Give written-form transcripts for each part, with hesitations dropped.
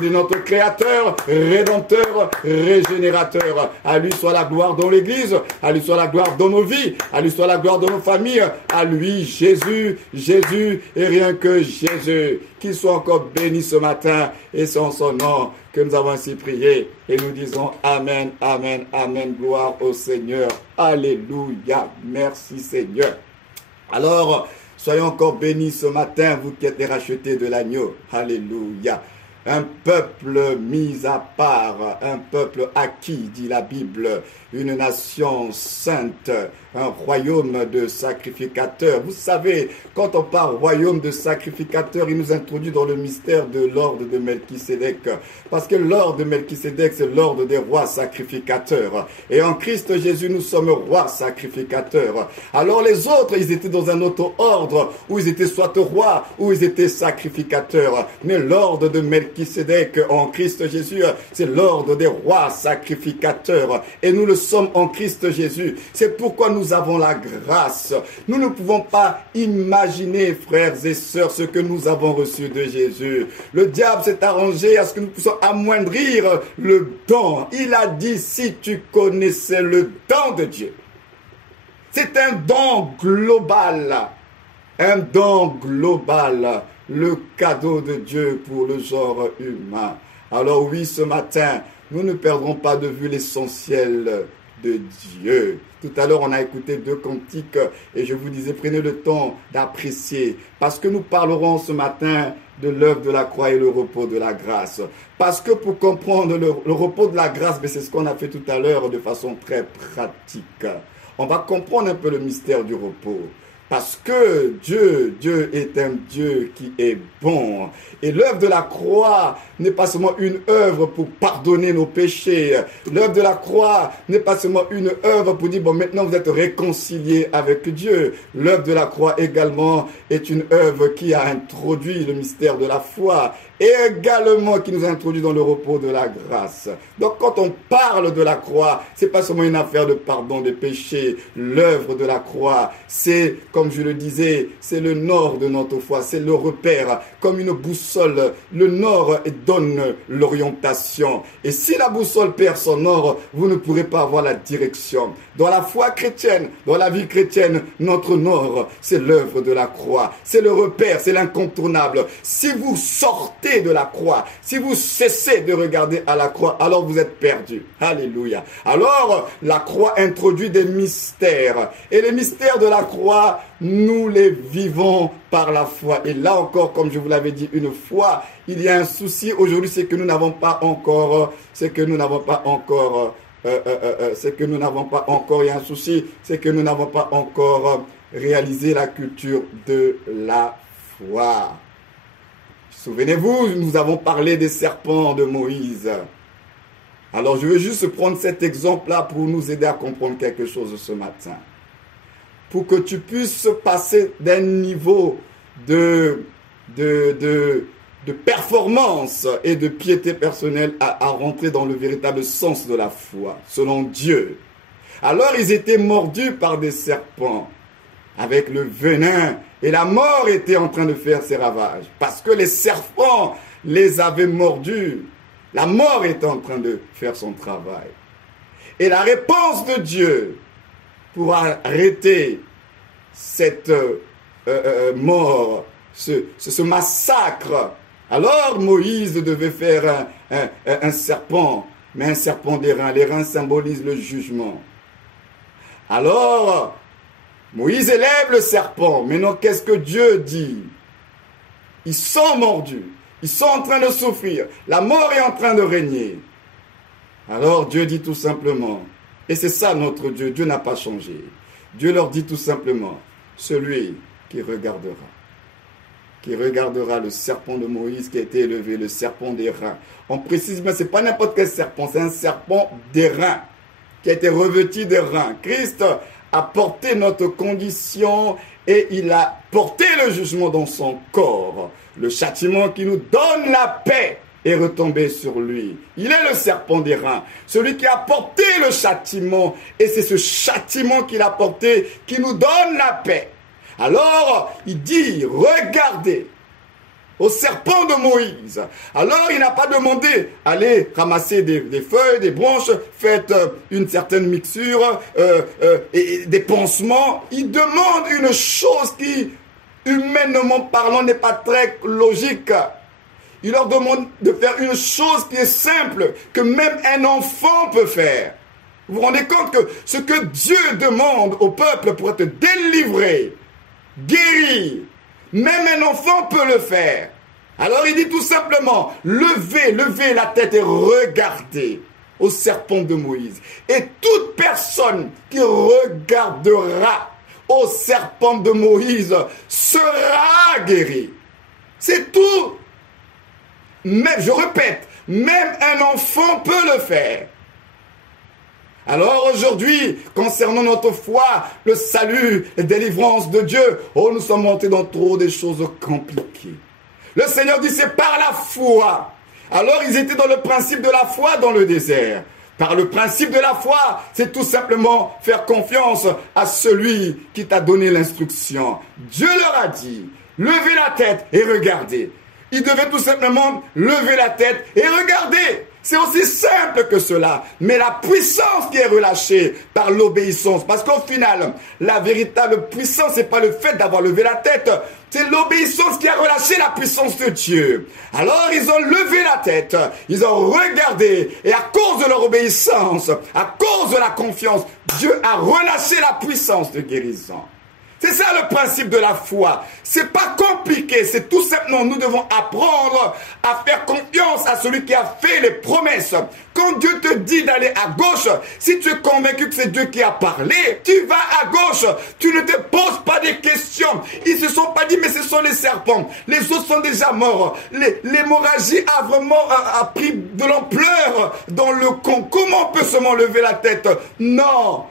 Il est notre créateur, rédempteur, régénérateur. À lui soit la gloire dans l'église, à lui soit la gloire dans nos vies, à lui soit la gloire dans nos familles, à lui Jésus, Jésus et rien que Jésus. Qu'il soit encore béni ce matin et c'est en son nom que nous avons ainsi prié et nous disons Amen, Amen, Amen, gloire au Seigneur. Alléluia, merci Seigneur. Alors, soyez encore bénis ce matin, vous qui êtes rachetés de l'agneau. Alléluia. Un peuple mis à part, un peuple acquis, dit la Bible, une nation sainte, un royaume de sacrificateurs. Vous savez, quand on parle royaume de sacrificateurs, il nous introduit dans le mystère de l'ordre de Melchisédek. Parce que l'ordre de Melchisédek, c'est l'ordre des rois sacrificateurs. Et en Christ Jésus, nous sommes rois sacrificateurs. Alors les autres, ils étaient dans un autre ordre, où ils étaient soit rois, où ils étaient sacrificateurs. Mais l'ordre de Melchisédek en Christ Jésus, c'est l'ordre des rois sacrificateurs. Et nous le sommes en Christ Jésus. C'est pourquoi nous avons la grâce. Nous ne pouvons pas imaginer, frères et sœurs, ce que nous avons reçu de Jésus. Le diable s'est arrangé à ce que nous puissions amoindrir le don. Il a dit, si tu connaissais le don de Dieu. C'est un don global. Un don global. Le cadeau de Dieu pour le genre humain. Alors oui, ce matin, nous ne perdrons pas de vue l'essentiel de Dieu. Tout à l'heure, on a écouté 2 cantiques et je vous disais, prenez le temps d'apprécier parce que nous parlerons ce matin de l'œuvre de la croix et le repos de la grâce. Parce que pour comprendre le repos de la grâce, c'est ce qu'on a fait tout à l'heure de façon très pratique. On va comprendre un peu le mystère du repos. Parce que Dieu est un Dieu qui est bon. Et l'œuvre de la croix n'est pas seulement une œuvre pour pardonner nos péchés. L'œuvre de la croix n'est pas seulement une œuvre pour dire, bon, maintenant vous êtes réconciliés avec Dieu. L'œuvre de la croix également est une œuvre qui a introduit le mystère de la foi et également qui nous a introduit dans le repos de la grâce. Donc quand on parle de la croix, c'est pas seulement une affaire de pardon des péchés. L'œuvre de la croix, c'est, comme je le disais, c'est le nord de notre foi, c'est le repère, comme une boussole. Le nord donne l'orientation. Et si la boussole perd son nord, vous ne pourrez pas avoir la direction. Dans la foi chrétienne, dans la vie chrétienne, notre nord, c'est l'œuvre de la croix. C'est le repère, c'est l'incontournable. Si vous sortez de la croix, si vous cessez de regarder à la croix, alors vous êtes perdu. Alléluia. Alors, la croix introduit des mystères. Et les mystères de la croix, nous les vivons par la foi. Et là encore, comme je vous l'avais dit une fois, il y a un souci aujourd'hui, c'est que nous n'avons pas encore, il y a un souci, c'est que nous n'avons pas encore réalisé la culture de la foi. Souvenez-vous, nous avons parlé des serpents de Moïse. Alors je veux juste prendre cet exemple-là pour nous aider à comprendre quelque chose ce matin. Pour que tu puisses passer d'un niveau de performance et de piété personnelle à rentrer dans le véritable sens de la foi, selon Dieu. Alors ils étaient mordus par des serpents avec le venin et la mort était en train de faire ses ravages parce que les serpents les avaient mordus. La mort était en train de faire son travail. Et la réponse de Dieu pour arrêter cette mort, ce massacre. Alors Moïse devait faire un serpent, mais un serpent d'airain. Les reins symbolisent le jugement. Alors, Moïse élève le serpent. Maintenant, qu'est-ce que Dieu dit? Ils sont mordus. Ils sont en train de souffrir. La mort est en train de régner. Alors Dieu dit tout simplement, et c'est ça notre Dieu, Dieu n'a pas changé. Dieu leur dit tout simplement, celui qui regardera le serpent de Moïse qui a été élevé, le serpent d'airain. On précise, mais ce n'est pas n'importe quel serpent, c'est un serpent d'airain qui a été revêtu d'airain. Christ a porté notre condition et il a porté le jugement dans son corps. Le châtiment qui nous donne la paix est retombé sur lui. Il est le serpent d'airain, celui qui a porté le châtiment, et c'est ce châtiment qu'il a porté qui nous donne la paix. Alors, il dit, regardez au serpent de Moïse. Alors il n'a pas demandé, allez ramasser des feuilles, des branches, faites une certaine mixture et des pansements. Il demande une chose qui, humainement parlant, n'est pas très logique. Il leur demande de faire une chose qui est simple, que même un enfant peut faire. Vous vous rendez compte que ce que Dieu demande au peuple pour être délivré, guéri, même un enfant peut le faire. Alors il dit tout simplement, levez la tête et regardez au serpent de Moïse. Et toute personne qui regardera au serpent de Moïse sera guérie. C'est tout. Mais, je répète, même un enfant peut le faire. Alors aujourd'hui, concernant notre foi, le salut, la délivrance de Dieu, nous sommes montés dans trop de choses compliquées. Le Seigneur dit c'est par la foi. Alors ils étaient dans le principe de la foi dans le désert. Par le principe de la foi, c'est tout simplement faire confiance à celui qui t'a donné l'instruction. Dieu leur a dit, levez la tête et regardez. Ils devaient tout simplement lever la tête et regarder. C'est aussi simple que cela. Mais la puissance qui est relâchée par l'obéissance. Parce qu'au final, la véritable puissance, c'est pas le fait d'avoir levé la tête. C'est l'obéissance qui a relâché la puissance de Dieu. Alors ils ont levé la tête. Ils ont regardé. Et à cause de leur obéissance, à cause de la confiance, Dieu a relâché la puissance de guérison. C'est ça le principe de la foi. C'est pas compliqué, c'est tout simplement nous devons apprendre à faire confiance à celui qui a fait les promesses. Quand Dieu te dit d'aller à gauche, si tu es convaincu que c'est Dieu qui a parlé, tu vas à gauche. Tu ne te poses pas des questions. Ils se sont pas dit mais ce sont les serpents. Les autres sont déjà morts. L'hémorragie a vraiment pris de l'ampleur dans le camp. Comment on peut seulement lever la tête? Non.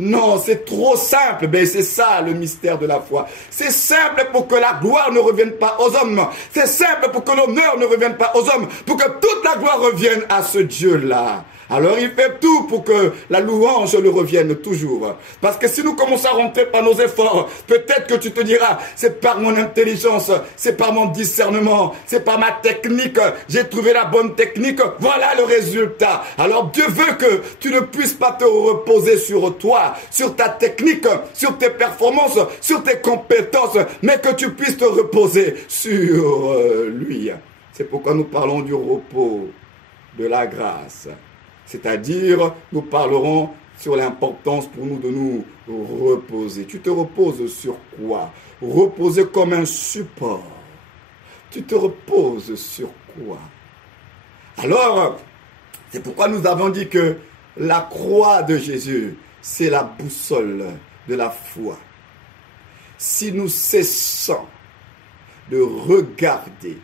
Non, c'est trop simple. Ben, c'est ça le mystère de la foi. C'est simple pour que la gloire ne revienne pas aux hommes. C'est simple pour que l'honneur ne revienne pas aux hommes. Pour que toute la gloire revienne à ce Dieu-là. Alors il fait tout pour que la louange le revienne toujours. Parce que si nous commençons à rentrer par nos efforts, peut-être que tu te diras, c'est par mon intelligence, c'est par mon discernement, c'est par ma technique, j'ai trouvé la bonne technique, voilà le résultat. Alors Dieu veut que tu ne puisses pas te reposer sur toi, sur ta technique, sur tes performances, sur tes compétences, mais que tu puisses te reposer sur lui. C'est pourquoi nous parlons du repos, de la grâce. C'est-à-dire, nous parlerons sur l'importance pour nous de nous reposer. Tu te reposes sur quoi? Reposer comme un support. Tu te reposes sur quoi? Alors, c'est pourquoi nous avons dit que la croix de Jésus, c'est la boussole de la foi. Si nous cessons de regarder,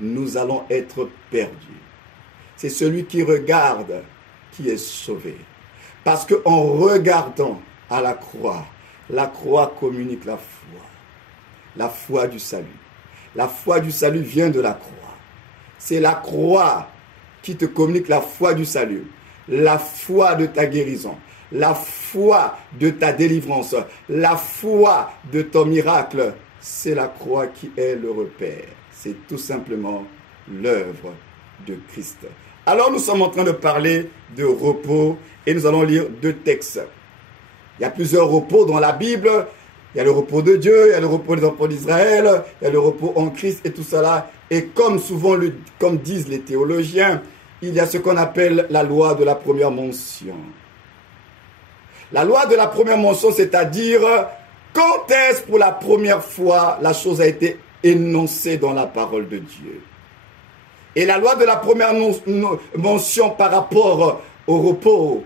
nous allons être perdus. C'est celui qui regarde qui est sauvé. Parce qu'en regardant à la croix communique la foi du salut. La foi du salut vient de la croix. C'est la croix qui te communique la foi du salut, la foi de ta guérison, la foi de ta délivrance, la foi de ton miracle. C'est la croix qui est le repère. C'est tout simplement l'œuvre de Christ. Alors nous sommes en train de parler de repos et nous allons lire deux textes. Il y a plusieurs repos dans la Bible. Il y a le repos de Dieu, il y a le repos des enfants d'Israël, il y a le repos en Christ et tout cela. Et comme comme disent les théologiens, il y a ce qu'on appelle la loi de la première mention. La loi de la première mention, c'est-à-dire quand est-ce pour la première fois la chose a été énoncée dans la parole de Dieu. Et la loi de la première mention par rapport au repos,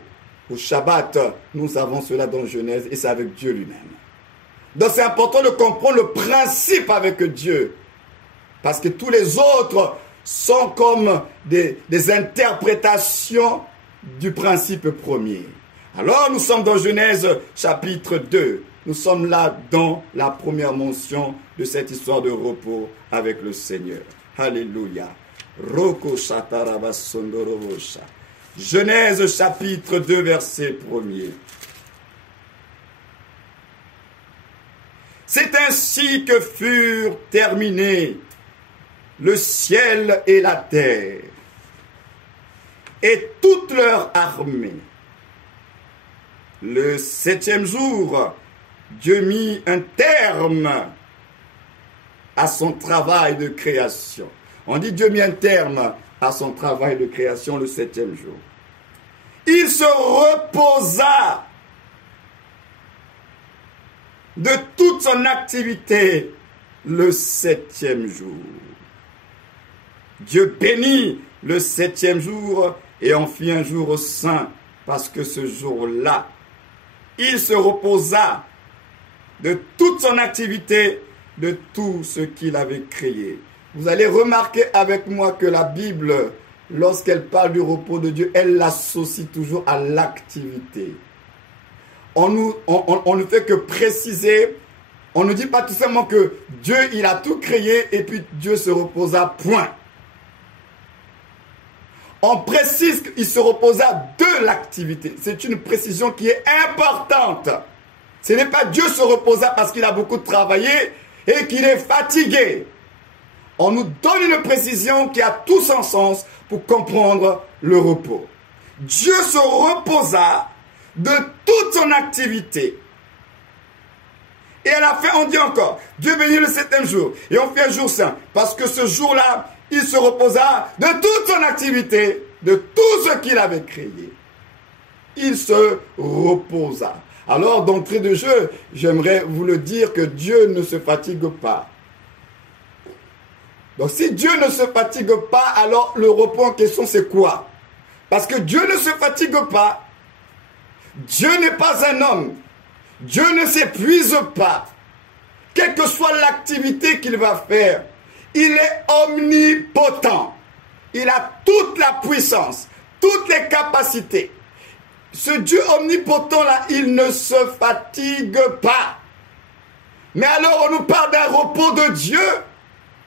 au Shabbat, nous avons cela dans Genèse et c'est avec Dieu lui-même. Donc c'est important de comprendre le principe avec Dieu. Parce que tous les autres sont comme des interprétations du principe premier. Alors nous sommes dans Genèse chapitre 2. Nous sommes là dans la première mention de cette histoire de repos avec le Seigneur. Alléluia. Genèse chapitre 2 verset 1er. C'était ainsi que furent terminés le ciel et la terre, et toute leur armée. Le 7e jour, Dieu mit un terme à son travail de création. On dit Dieu mit un terme à son travail de création le 7e jour. Il se reposa de toute son activité le 7e jour. Dieu bénit le 7e jour et en fit un jour saint, parce que ce jour-là, il se reposa de toute son activité, de tout ce qu'il avait créé. Vous allez remarquer avec moi que la Bible, lorsqu'elle parle du repos de Dieu, elle l'associe toujours à l'activité. On ne fait que préciser, on ne dit pas tout simplement que Dieu, il a tout créé et puis Dieu se reposa, point. On précise qu'il se reposa de l'activité. C'est une précision qui est importante. Ce n'est pas Dieu se reposa parce qu'il a beaucoup travaillé et qu'il est fatigué. On nous donne une précision qui a tout son sens pour comprendre le repos. Dieu se reposa de toute son activité. Et à la fin, on dit encore, Dieu bénit le 7e jour. Et on fait un jour saint. Parce que ce jour-là, il se reposa de toute son activité, de tout ce qu'il avait créé. Il se reposa. Alors, d'entrée de jeu, j'aimerais vous le dire que Dieu ne se fatigue pas. Donc, si Dieu ne se fatigue pas, alors le repos en question, c'est quoi? Parce que Dieu ne se fatigue pas. Dieu n'est pas un homme. Dieu ne s'épuise pas. Quelle que soit l'activité qu'il va faire, il est omnipotent. Il a toute la puissance, toutes les capacités. Ce Dieu omnipotent-là, il ne se fatigue pas. Mais alors, on nous parle d'un repos de Dieu,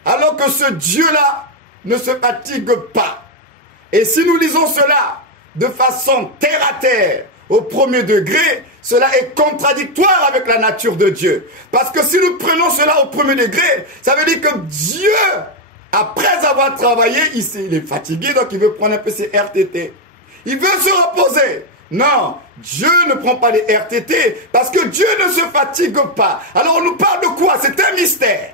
alors que ce Dieu-là ne se fatigue pas. Et si nous lisons cela de façon terre à terre, au premier degré, cela est contradictoire avec la nature de Dieu. Parce que si nous prenons cela au premier degré, ça veut dire que Dieu, après avoir travaillé, il est fatigué, donc il veut prendre un peu ses RTT. Il veut se reposer. Non, Dieu ne prend pas les RTT parce que Dieu ne se fatigue pas. Alors on nous parle de quoi? C'est un mystère.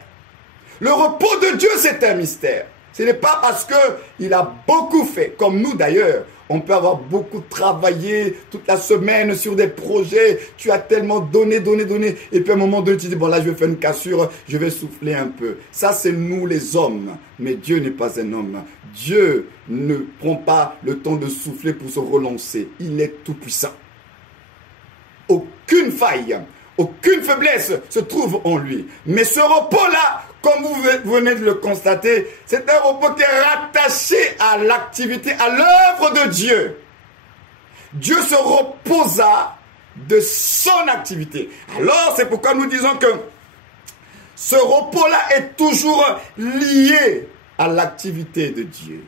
Le repos de Dieu, c'est un mystère. Ce n'est pas parce qu'il a beaucoup fait, comme nous d'ailleurs. On peut avoir beaucoup travaillé toute la semaine sur des projets. Tu as tellement donné. Et puis à un moment donné, tu dis, bon là, je vais faire une cassure, je vais souffler un peu. Ça, c'est nous les hommes. Mais Dieu n'est pas un homme. Dieu ne prend pas le temps de souffler pour se relancer. Il est tout puissant. Aucune faille, aucune faiblesse se trouve en lui. Mais ce repos-là, comme vous venez de le constater, c'est un repos qui est rattaché à l'activité, à l'œuvre de Dieu. Dieu se reposa de son activité. Alors, c'est pourquoi nous disons que ce repos-là est toujours lié à l'activité de Dieu.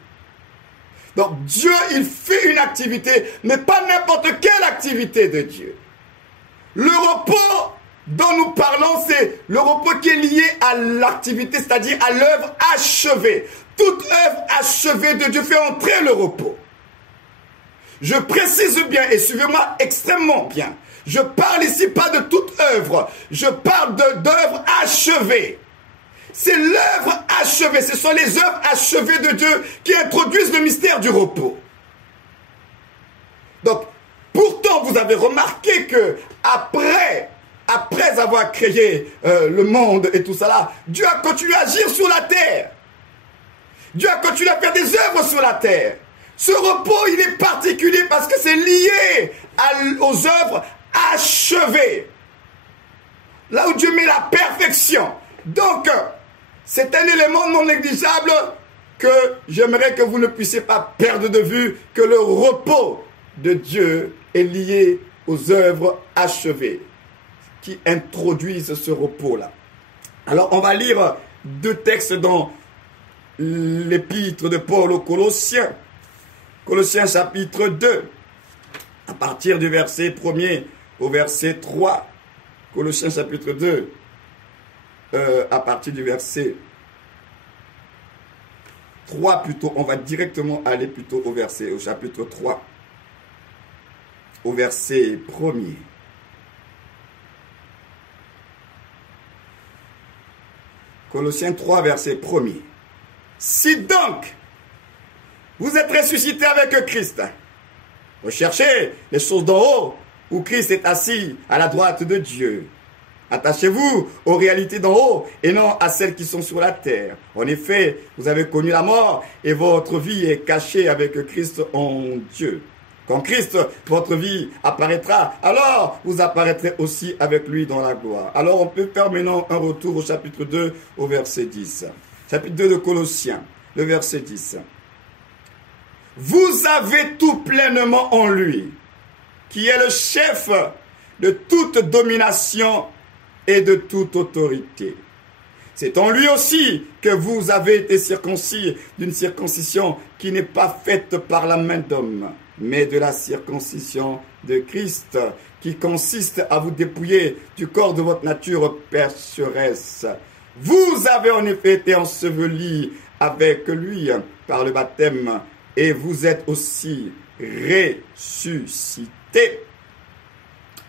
Donc, Dieu, il fait une activité, mais pas n'importe quelle activité de Dieu. Le repos dont nous parlons, c'est le repos qui est lié à l'activité, c'est-à-dire à l'œuvre achevée. Toute œuvre achevée de Dieu fait entrer le repos. Je précise bien, et suivez-moi extrêmement bien. Je parle ici pas de toute œuvre, je parle d'œuvre achevée. C'est l'œuvre achevée, ce sont les œuvres achevées de Dieu qui introduisent le mystère du repos. Donc, pourtant, vous avez remarqué que après avoir créé le monde et tout ça là, Dieu a continué à agir sur la terre. Dieu a continué à faire des œuvres sur la terre. Ce repos, il est particulier parce que c'est lié aux œuvres achevées. Là où Dieu met la perfection. Donc, c'est un élément non négligeable que j'aimerais que vous ne puissiez pas perdre de vue, que le repos de Dieu est lié aux œuvres achevées qui introduisent ce repos-là. Alors, on va lire deux textes dans l'épître de Paul aux Colossiens. Colossiens chapitre 2, à partir du verset 1er au verset 3. Colossiens chapitre 2, à partir du verset 3 plutôt. On va directement aller plutôt au chapitre 3. Au verset 1er. Colossiens 3, verset 1er. Si donc, vous êtes ressuscités avec Christ, recherchez les choses d'en haut, où Christ est assis à la droite de Dieu. Attachez-vous aux réalités d'en haut et non à celles qui sont sur la terre. En effet, vous avez connu la mort et votre vie est cachée avec Christ en Dieu. Quand Christ, votre vie, apparaîtra, alors vous apparaîtrez aussi avec lui dans la gloire. Alors on peut faire maintenant un retour au chapitre 2, au verset 10. Chapitre 2 de Colossiens, le verset 10. Vous avez tout pleinement en lui, qui est le chef de toute domination et de toute autorité. C'est en lui aussi que vous avez été circoncis d'une circoncision qui n'est pas faite par la main d'homme, mais de la circoncision de Christ, qui consiste à vous dépouiller du corps de votre nature pécheresse. Vous avez en effet été ensevelis avec lui par le baptême, et vous êtes aussi ressuscités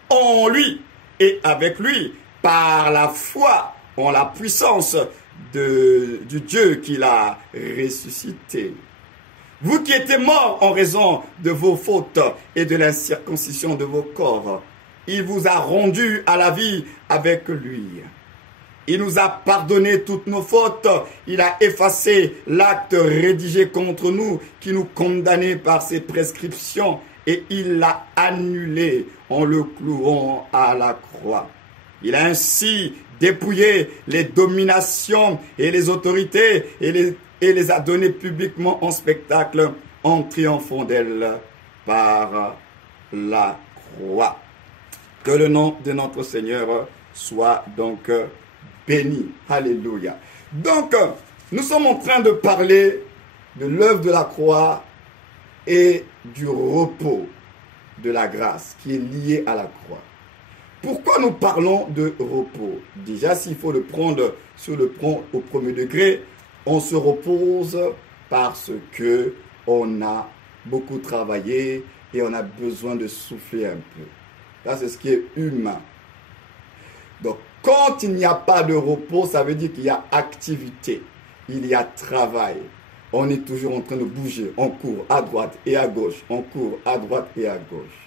en lui et avec lui par la foi en la puissance du Dieu qui l'a ressuscité. Vous qui étiez morts en raison de vos fautes et de l'incirconcision de vos corps, il vous a rendus à la vie avec lui. Il nous a pardonné toutes nos fautes. Il a effacé l'acte rédigé contre nous qui nous condamnait par ses prescriptions et il l'a annulé en le clouant à la croix. Il a ainsi dépouillé les dominations et les autorités et les a données publiquement en spectacle en triomphant d'elles par la croix. Que le nom de notre Seigneur soit donc béni. Alléluia. Donc, nous sommes en train de parler de l'œuvre de la croix et du repos de la grâce qui est lié à la croix. Pourquoi nous parlons de repos? Déjà, s'il faut le prendre au premier degré, on se repose parce que on a beaucoup travaillé et on a besoin de souffler un peu. Ça, c'est ce qui est humain. Donc, quand il n'y a pas de repos, ça veut dire qu'il y a activité, il y a travail. On est toujours en train de bouger, on court à droite et à gauche, on court à droite et à gauche.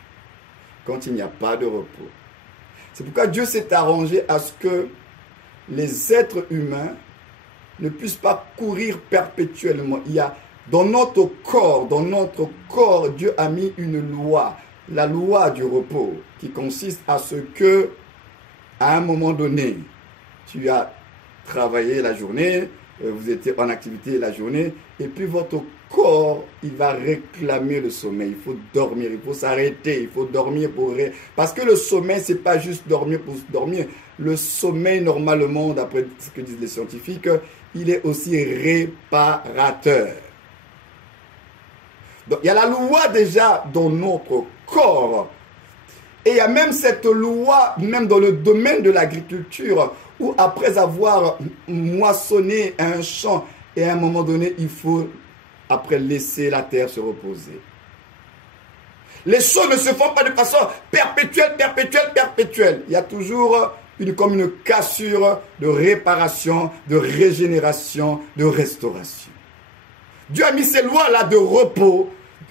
Quand il n'y a pas de repos. C'est pourquoi Dieu s'est arrangé à ce que les êtres humains ne puissent pas courir perpétuellement. Il y a dans notre corps, Dieu a mis une loi, la loi du repos, qui consiste à ce que, à un moment donné, tu as travaillé la journée, vous étiez en activité la journée, et puis votre corps, il va réclamer le sommeil. Il faut dormir, il faut s'arrêter, il faut dormir parce que le sommeil, c'est pas juste dormir pour dormir. Le sommeil, normalement, d'après ce que disent les scientifiques, il est aussi réparateur. Donc, il y a la loi déjà dans notre corps. Et il y a même cette loi, même dans le domaine de l'agriculture, où après avoir moissonné un champ, et à un moment donné, il faut après laisser la terre se reposer. Les choses ne se font pas de façon perpétuelle. Il y a toujours comme une cassure de réparation, de régénération, de restauration. Dieu a mis ces lois-là de repos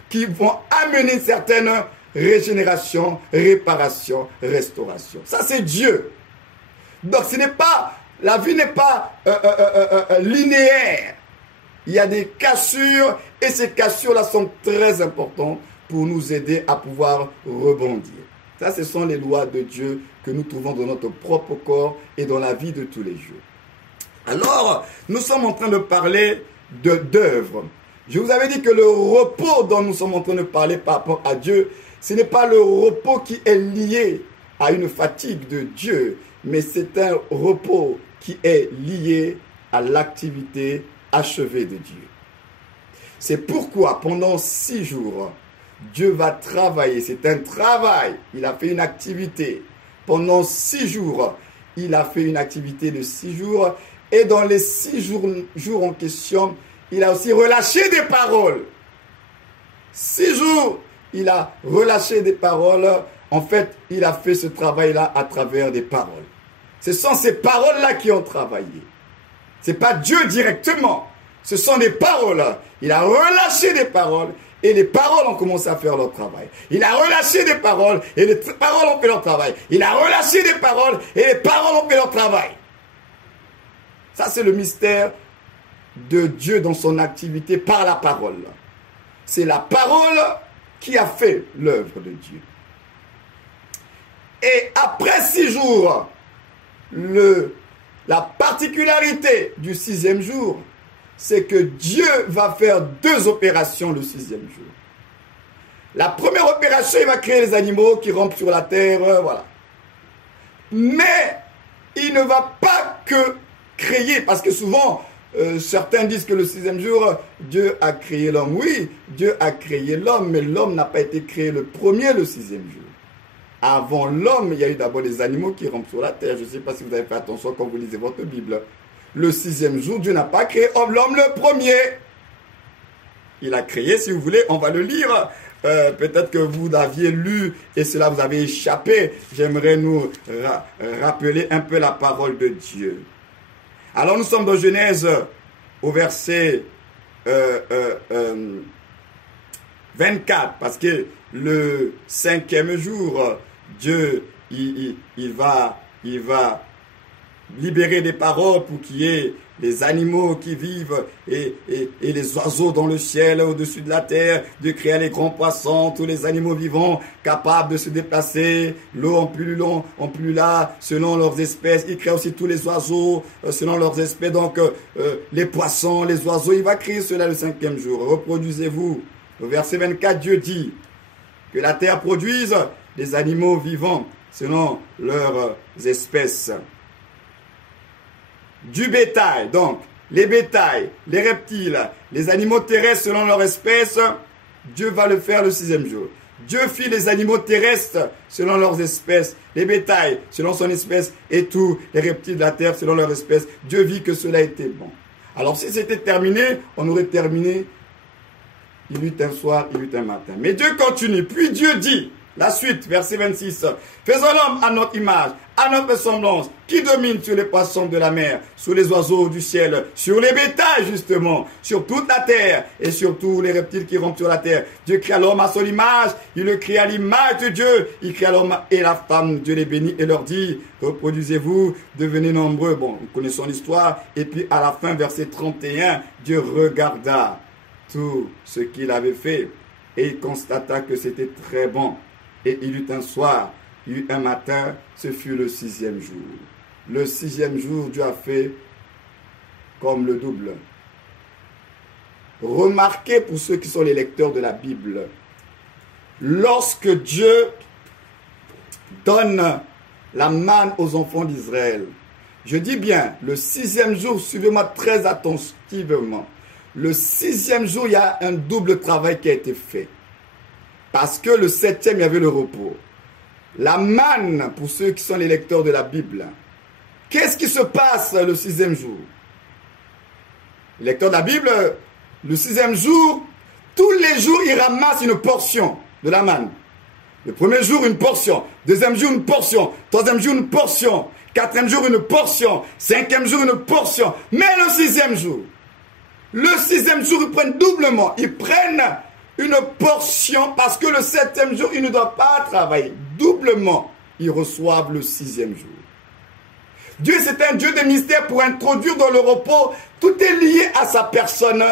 qui vont amener une certaine régénération, réparation, restauration. Ça, c'est Dieu. Donc, la vie n'est pas linéaire. Il y a des cassures et ces cassures-là sont très importantes pour nous aider à pouvoir rebondir. Ça, ce sont les lois de Dieu que nous trouvons dans notre propre corps et dans la vie de tous les jours. Alors, nous sommes en train de parler d'œuvre. Je vous avais dit que le repos dont nous sommes en train de parler par rapport à Dieu, ce n'est pas le repos qui est lié à une fatigue de Dieu, mais c'est un repos qui est lié à l'activité achevée de Dieu. C'est pourquoi pendant 6 jours, Dieu va travailler. C'est un travail. Il a fait une activité. Pendant 6 jours, il a fait une activité de 6 jours. Et dans les 6 jours en question, il a aussi relâché des paroles. 6 jours, il a relâché des paroles. En fait, il a fait ce travail-là à travers des paroles. Ce sont ces paroles-là qui ont travaillé. Ce n'est pas Dieu directement. Ce sont des paroles. Il a relâché des paroles et les paroles ont commencé à faire leur travail. Il a relâché des paroles et les paroles ont fait leur travail. Il a relâché des paroles et les paroles ont fait leur travail. Ça, c'est le mystère de Dieu dans son activité par la parole. C'est la parole qui a fait l'œuvre de Dieu. Et après 6 jours, la particularité du 6e jour, c'est que Dieu va faire 2 opérations le 6e jour. La première opération, il va créer les animaux qui rampent sur la terre, voilà. Mais il ne va pas que créer, parce que souvent, certains disent que le 6e jour, Dieu a créé l'homme. Oui, Dieu a créé l'homme, mais l'homme n'a pas été créé le premier, le 6e jour. Avant l'homme, il y a eu d'abord des animaux qui rampent sur la terre. Je ne sais pas si vous avez fait attention quand vous lisez votre Bible. Le 6e jour, Dieu n'a pas créé l'homme le premier. Il a créé, si vous voulez, on va le lire. Peut-être que vous l'aviez lu et cela vous avait échappé. J'aimerais nous rappeler un peu la parole de Dieu. Alors nous sommes dans Genèse au verset 24, parce que le 5e jour, Dieu il va libérer des paroles pour qu'il y ait les animaux qui vivent et les oiseaux dans le ciel au-dessus de la terre, de créer les grands poissons, tous les animaux vivants capables de se déplacer, l'eau en plus là, selon leurs espèces. Il crée aussi tous les oiseaux selon leurs espèces, donc les poissons, les oiseaux, il va créer cela le 5e jour. Reproduisez-vous. Au verset 24, Dieu dit que la terre produise des animaux vivants selon leurs espèces. Du bétail, donc, les bétails, les reptiles, les animaux terrestres selon leur espèce, Dieu va le faire le 6e jour. Dieu fit les animaux terrestres selon leurs espèces, les bétails selon son espèce et tous les reptiles de la terre selon leur espèce. Dieu vit que cela était bon. Alors si c'était terminé, on aurait terminé, il eut un soir, il eut un matin. Mais Dieu continue, puis Dieu dit, la suite, verset 26, « Faisons l'homme à notre image, à notre semblance, qui domine sur les poissons de la mer, sur les oiseaux du ciel, sur les bétails justement, sur toute la terre et sur tous les reptiles qui rampent sur la terre. Dieu créa l'homme à son image, il le créa à l'image de Dieu, il créa l'homme et la femme, Dieu les bénit et leur dit, reproduisez-vous, devenez nombreux. » Bon, nous connaissons l'histoire. Et puis à la fin, verset 31, Dieu regarda tout ce qu'il avait fait et il constata que c'était très bon. Et il eut un soir, il eut un matin, ce fut le 6e jour. Le 6e jour, Dieu a fait comme le double. Remarquez pour ceux qui sont les lecteurs de la Bible, lorsque Dieu donne la manne aux enfants d'Israël, je dis bien, le 6e jour, suivez-moi très attentivement, le 6e jour, il y a un double travail qui a été fait. Parce que le 7e, il y avait le repos. La manne, pour ceux qui sont les lecteurs de la Bible, qu'est-ce qui se passe le 6e jour? Les lecteurs de la Bible, le 6e jour, tous les jours, ils ramassent une portion de la manne. Le premier jour, une portion. Deuxième jour, une portion. Troisième jour, une portion. Quatrième jour, une portion. Cinquième jour, une portion. Mais le 6e jour, ils prennent doublement. Ils prennent une portion parce que le 7e jour, ils ne doivent pas travailler. Doublement, ils reçoivent le 6e jour. Dieu, c'est un Dieu de mystère pour introduire dans le repos. Tout est lié à sa personne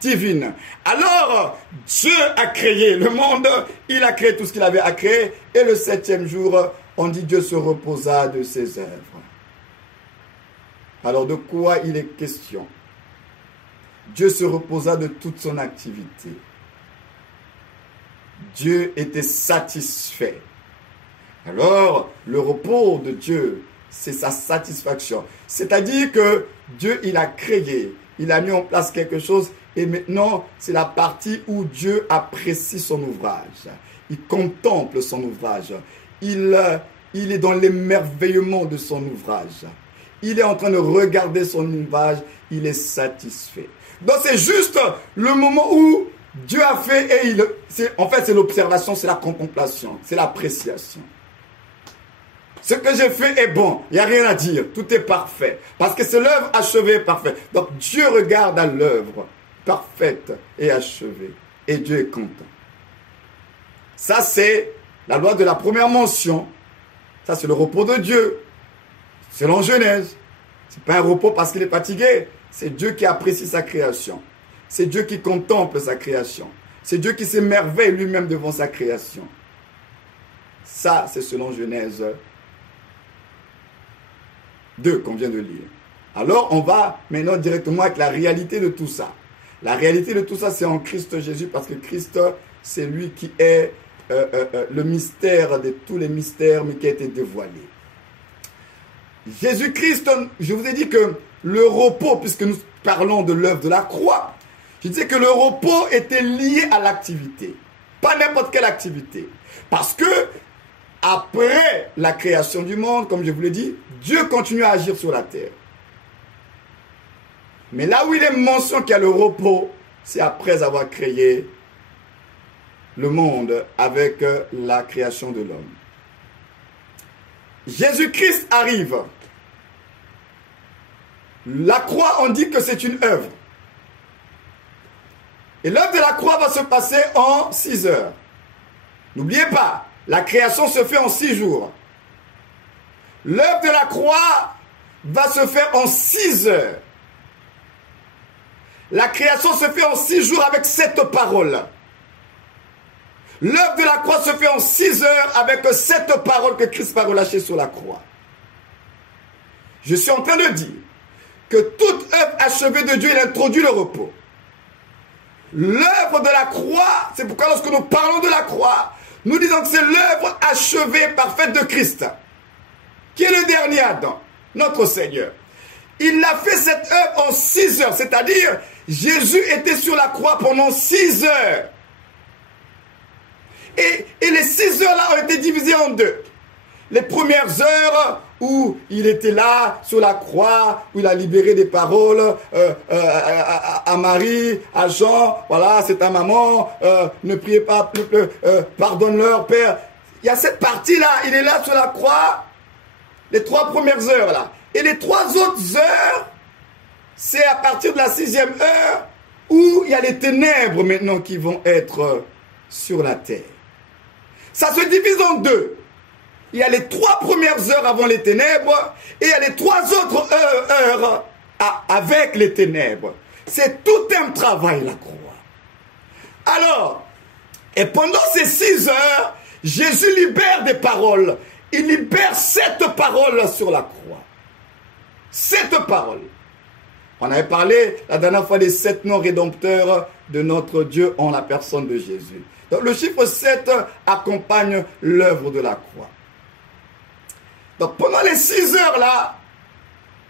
divine. Alors, Dieu a créé le monde. Il a créé tout ce qu'il avait à créer. Et le 7e jour, on dit Dieu se reposa de ses œuvres. Alors, de quoi il est question? Dieu se reposa de toute son activité. Dieu était satisfait. Alors, le repos de Dieu, c'est sa satisfaction. C'est-à-dire que Dieu, il a créé, il a mis en place quelque chose et maintenant, c'est la partie où Dieu apprécie son ouvrage. Il contemple son ouvrage. Il il est dans l'émerveillement de son ouvrage. Il est en train de regarder son ouvrage, il est satisfait. Donc c'est juste le moment où Dieu a fait, et en fait c'est l'observation, c'est la contemplation, c'est l'appréciation. Ce que j'ai fait est bon, il n'y a rien à dire, tout est parfait. Parce que c'est l'œuvre achevée et parfaite. Donc Dieu regarde à l'œuvre parfaite et achevée. Et Dieu est content. Ça c'est la loi de la première mention. Ça c'est le repos de Dieu. Selon Genèse. Ce n'est pas un repos parce qu'il est fatigué. C'est Dieu qui apprécie sa création. C'est Dieu qui contemple sa création. C'est Dieu qui s'émerveille lui-même devant sa création. Ça, c'est selon Genèse 2 qu'on vient de lire. Alors, on va maintenant directement avec la réalité de tout ça. La réalité de tout ça, c'est en Christ Jésus, parce que Christ, c'est lui qui est le mystère de tous les mystères, mais qui a été dévoilé. Jésus-Christ, je vous ai dit que le repos, puisque nous parlons de l'œuvre de la croix, je disais que le repos était lié à l'activité. Pas n'importe quelle activité. Parce que, après la création du monde, comme je vous l'ai dit, Dieu continue à agir sur la terre. Mais là où il est mentionné qu'il y a le repos, c'est après avoir créé le monde avec la création de l'homme. Jésus-Christ arrive. La croix, on dit que c'est une œuvre. Et l'œuvre de la croix va se passer en 6 heures. N'oubliez pas, la création se fait en 6 jours. L'œuvre de la croix va se faire en 6 heures. La création se fait en 6 jours avec 7 paroles. L'œuvre de la croix se fait en 6 heures avec 7 paroles que Christ va relâcher sur la croix. Je suis en train de dire que toute œuvre achevée de Dieu, il introduit le repos. L'œuvre de la croix, c'est pourquoi lorsque nous parlons de la croix, nous disons que c'est l'œuvre achevée, parfaite de Christ, qui est le dernier Adam, notre Seigneur. Il a fait cette œuvre en 6 heures, c'est-à-dire Jésus était sur la croix pendant 6 heures. Et les 6 heures-là ont été divisées en 2. Les premières heures où il était là, sur la croix, où il a libéré des paroles à Marie, à Jean, voilà, c'est ta maman, ne priez pas, pardonne-leur, Père. Il y a cette partie-là, il est là sur la croix, les 3 premières heures là. Et les 3 autres heures, c'est à partir de la 6e heure, où il y a les ténèbres maintenant qui vont être sur la terre. Ça se divise en 2. Il y a les 3 premières heures avant les ténèbres et il y a les 3 autres heures avec les ténèbres. C'est tout un travail, la croix. Alors, et pendant ces 6 heures, Jésus libère des paroles. Il libère 7 paroles sur la croix. 7 paroles. On avait parlé la dernière fois des 7 noms rédempteurs de notre Dieu en la personne de Jésus. Donc le chiffre 7 accompagne l'œuvre de la croix. Donc pendant les 6 heures là,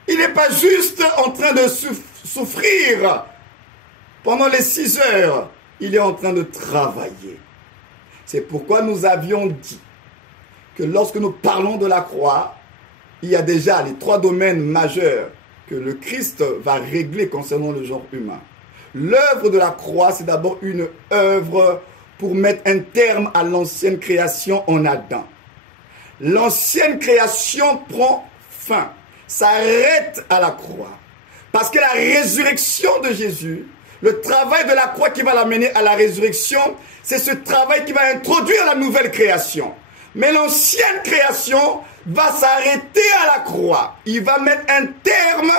il n'est pas juste en train de souffrir. Pendant les 6 heures, il est en train de travailler. C'est pourquoi nous avions dit que lorsque nous parlons de la croix, il y a déjà les 3 domaines majeurs que le Christ va régler concernant le genre humain. L'œuvre de la croix, c'est d'abord une œuvre pour mettre un terme à l'ancienne création en Adam. L'ancienne création prend fin, s'arrête à la croix. Parce que la résurrection de Jésus, le travail de la croix qui va l'amener à la résurrection, c'est ce travail qui va introduire la nouvelle création. Mais l'ancienne création va s'arrêter à la croix. Il va mettre un terme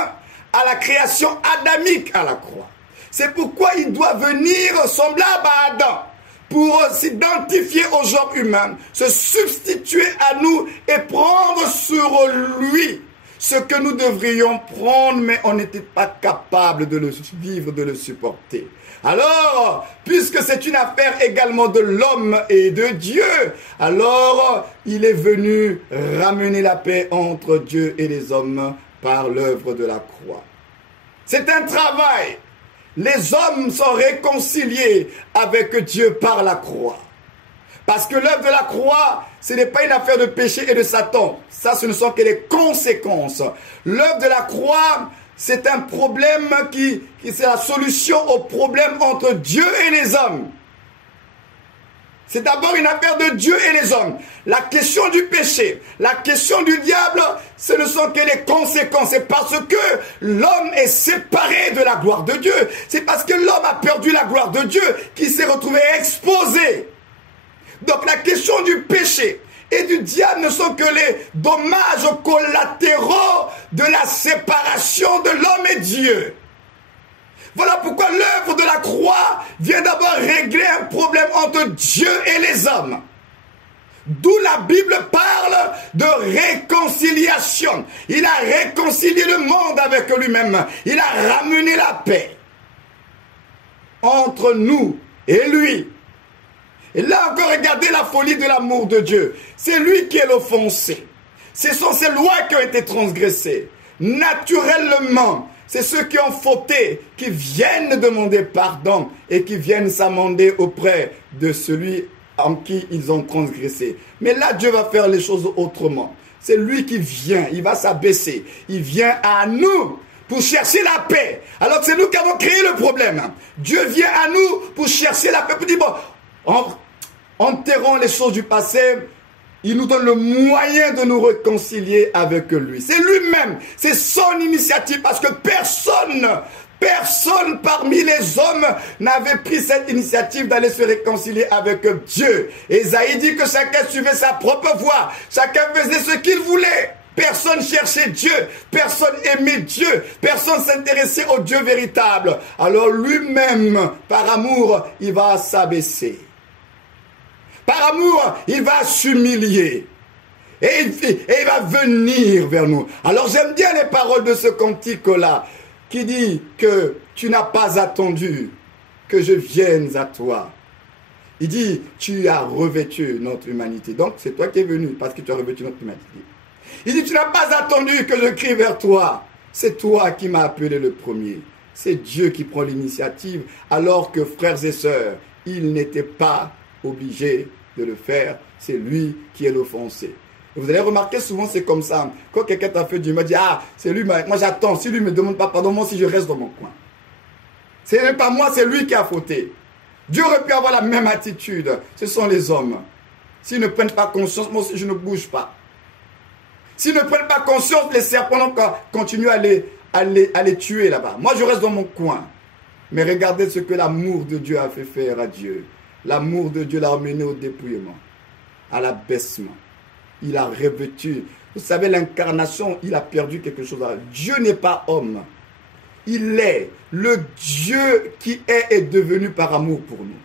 à la création adamique à la croix. C'est pourquoi il doit venir semblable à Adam pour s'identifier au genre humain, se substituer à nous et prendre sur lui ce que nous devrions prendre, mais on n'était pas capable de le vivre, de le supporter. Alors, puisque c'est une affaire également de l'homme et de Dieu, alors il est venu ramener la paix entre Dieu et les hommes par l'œuvre de la croix. C'est un travail. Les hommes sont réconciliés avec Dieu par la croix. Parce que l'œuvre de la croix, ce n'est pas une affaire de péché et de Satan. Ça, ce ne sont que les conséquences. L'œuvre de la croix, c'est un problème c'est la solution au problème entre Dieu et les hommes. C'est d'abord une affaire de Dieu et les hommes. La question du péché, la question du diable, ce ne sont que les conséquences. C'est parce que l'homme est séparé de la gloire de Dieu. C'est parce que l'homme a perdu la gloire de Dieu qu'il s'est retrouvé exposé. Donc la question du péché et du diable ne sont que les dommages collatéraux de la séparation de l'homme et Dieu. Voilà pourquoi l'œuvre de la croix vient d'abord régler un problème entre Dieu et les hommes. D'où la Bible parle de réconciliation. Il a réconcilié le monde avec lui-même. Il a ramené la paix entre nous et lui. Et là encore, regardez la folie de l'amour de Dieu. C'est lui qui est l'offensé. Ce sont ces lois qui ont été transgressées. Naturellement, c'est ceux qui ont fauté, qui viennent demander pardon et qui viennent s'amender auprès de celui en qui ils ont transgressé. Mais là, Dieu va faire les choses autrement. C'est lui qui vient, il va s'abaisser. Il vient à nous pour chercher la paix. Alors que c'est nous qui avons créé le problème. Dieu vient à nous pour chercher la paix. Pour dire, bon, enterrons les choses du passé. Il nous donne le moyen de nous réconcilier avec lui. C'est lui-même, c'est son initiative parce que personne parmi les hommes n'avait pris cette initiative d'aller se réconcilier avec Dieu. Ésaïe dit que chacun suivait sa propre voie, chacun faisait ce qu'il voulait. Personne cherchait Dieu, personne aimait Dieu, personne s'intéressait au Dieu véritable. Alors lui-même, par amour, il va s'abaisser. Par amour, il va s'humilier. Et il va venir vers nous. Alors j'aime bien les paroles de ce cantique-là, qui dit que tu n'as pas attendu que je vienne à toi. Il dit, tu as revêtu notre humanité. Donc c'est toi qui es venu parce que tu as revêtu notre humanité. Il dit, tu n'as pas attendu que je crie vers toi. C'est toi qui m'as appelé le premier. C'est Dieu qui prend l'initiative, alors que frères et sœurs, il n'était pas obligé de le faire, c'est lui qui est l'offensé. Vous allez remarquer souvent c'est comme ça. Quand quelqu'un t'a fait du mal, dit ah c'est lui, moi j'attends. Si lui me demande pas pardon, moi si je reste dans mon coin. C'est même pas moi, c'est lui qui a fauté. Dieu aurait pu avoir la même attitude. Ce sont les hommes. S'ils ne prennent pas conscience, moi aussi je ne bouge pas. S'ils ne prennent pas conscience, les serpents continuent à les tuer là-bas. Moi je reste dans mon coin. Mais regardez ce que l'amour de Dieu a fait faire à Dieu. L'amour de Dieu l'a amené au dépouillement, à l'abaissement. Il a revêtu. Vous savez, l'incarnation, il a perdu quelque chose. Dieu n'est pas homme. Il est. Le Dieu qui est devenu par amour pour nous.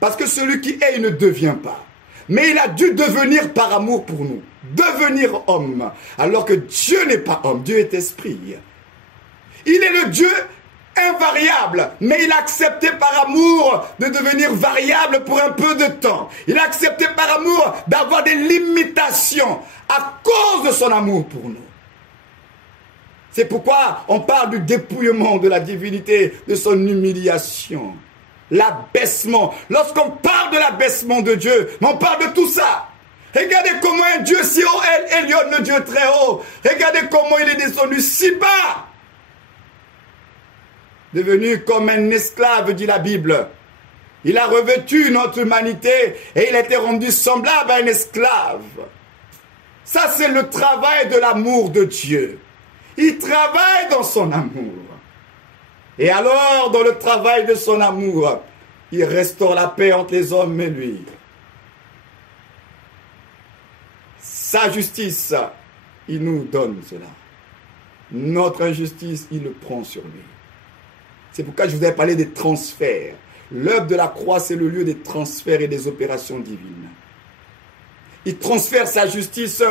Parce que celui qui est, il ne devient pas. Mais il a dû devenir par amour pour nous. Devenir homme. Alors que Dieu n'est pas homme. Dieu est esprit. Il est le Dieu invariable, mais il a accepté par amour de devenir variable pour un peu de temps. Il a accepté par amour d'avoir des limitations à cause de son amour pour nous. C'est pourquoi on parle du dépouillement de la divinité, de son humiliation, l'abaissement. Lorsqu'on parle de l'abaissement de Dieu, on parle de tout ça. Regardez comment un Dieu si haut, Elion, le Dieu très haut. Regardez comment il est descendu si bas. Devenu comme un esclave, dit la Bible. Il a revêtu notre humanité et il a été rendu semblable à un esclave. Ça, c'est le travail de l'amour de Dieu. Il travaille dans son amour. Et alors, dans le travail de son amour, il restaure la paix entre les hommes et lui. Sa justice, il nous donne cela. Notre injustice, il le prend sur lui. C'est pourquoi je vous ai parlé des transferts. L'œuvre de la croix, c'est le lieu des transferts et des opérations divines. Il transfère sa justice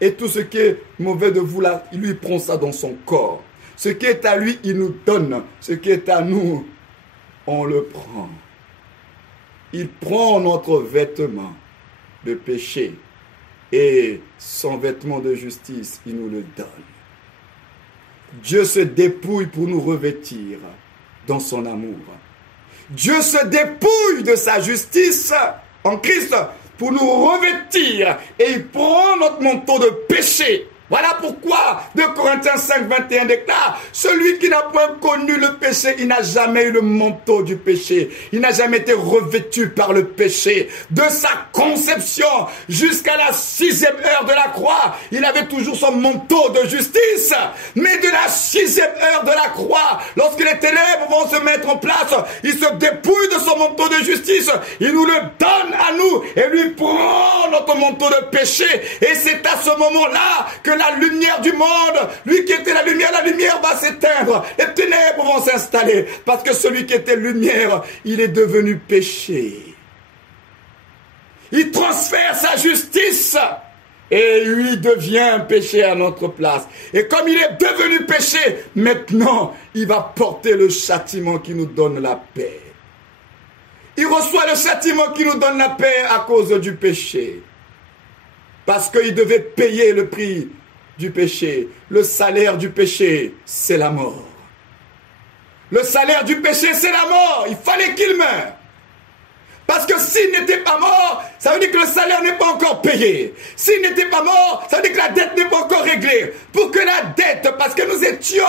et tout ce qui est mauvais de vous là, il lui prend ça dans son corps. Ce qui est à lui, il nous donne. Ce qui est à nous, on le prend. Il prend notre vêtement de péché et son vêtement de justice, il nous le donne. Dieu se dépouille pour nous revêtir dans son amour. Dieu se dépouille de sa justice en Christ pour nous revêtir et il prend notre manteau de péché. Voilà pourquoi 2 Corinthiens 5, 21 déclare, celui qui n'a point connu le péché, il n'a jamais eu le manteau du péché. Il n'a jamais été revêtu par le péché. De sa conception jusqu'à la 6e heure de la croix, il avait toujours son manteau de justice. Mais de la 6e heure de la croix, lorsque les ténèbres vont se mettre en place, il se dépouille de son manteau de justice. Il nous le donne à nous et lui prend notre manteau de péché. Et c'est à ce moment-là que la lumière du monde, lui qui était la lumière va s'éteindre, les ténèbres vont s'installer, parce que celui qui était lumière, il est devenu péché. Il transfère sa justice et lui devient péché à notre place. Et comme il est devenu péché, maintenant, il va porter le châtiment qui nous donne la paix. Il reçoit le châtiment qui nous donne la paix à cause du péché. Parce qu'il devait payer le prix du péché. Le salaire du péché, c'est la mort. Le salaire du péché, c'est la mort. Il fallait qu'il meure. Parce que s'il n'était pas mort, ça veut dire que le salaire n'est pas encore payé. S'il n'était pas mort, ça veut dire que la dette n'est pas encore réglée. Pour que la dette, parce que nous étions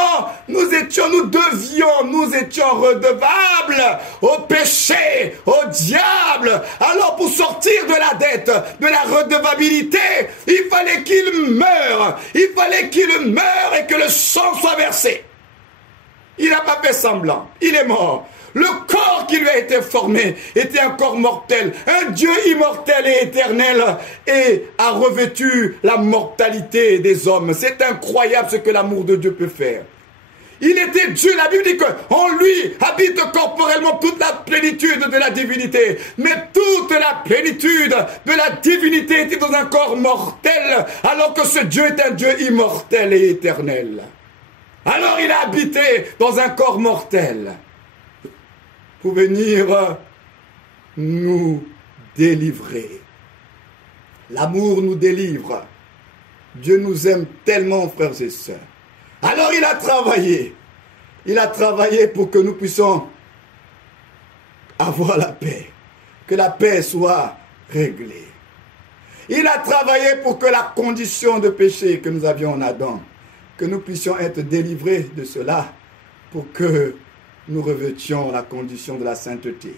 redevables au péché, au diable. Alors pour sortir de la dette, de la redevabilité, il fallait qu'il meure. Il fallait qu'il meure et que le sang soit versé. Il n'a pas fait semblant. Il est mort. Le corps qui lui a été formé était un corps mortel. Un Dieu immortel et éternel et a revêtu la mortalité des hommes. C'est incroyable ce que l'amour de Dieu peut faire. Il était Dieu. La Bible dit qu'en lui habite corporellement toute la plénitude de la divinité. Mais toute la plénitude de la divinité était dans un corps mortel, alors que ce Dieu est un Dieu immortel et éternel. Alors il a habité dans un corps mortel pour venir nous délivrer. L'amour nous délivre. Dieu nous aime tellement, frères et sœurs. Alors il a travaillé. Il a travaillé pour que nous puissions avoir la paix. Que la paix soit réglée. Il a travaillé pour que la condition de péché que nous avions en Adam, que nous puissions être délivrés de cela, pour que nous revêtions la condition de la sainteté.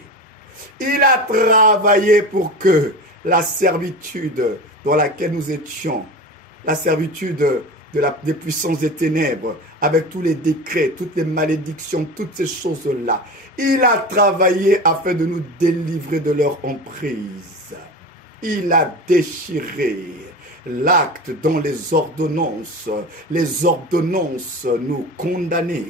Il a travaillé pour que la servitude dans laquelle nous étions, la servitude des puissances des ténèbres, avec tous les décrets, toutes les malédictions, toutes ces choses-là, il a travaillé afin de nous délivrer de leur emprise. Il a déchiré l'acte dont les ordonnances nous condamnaient.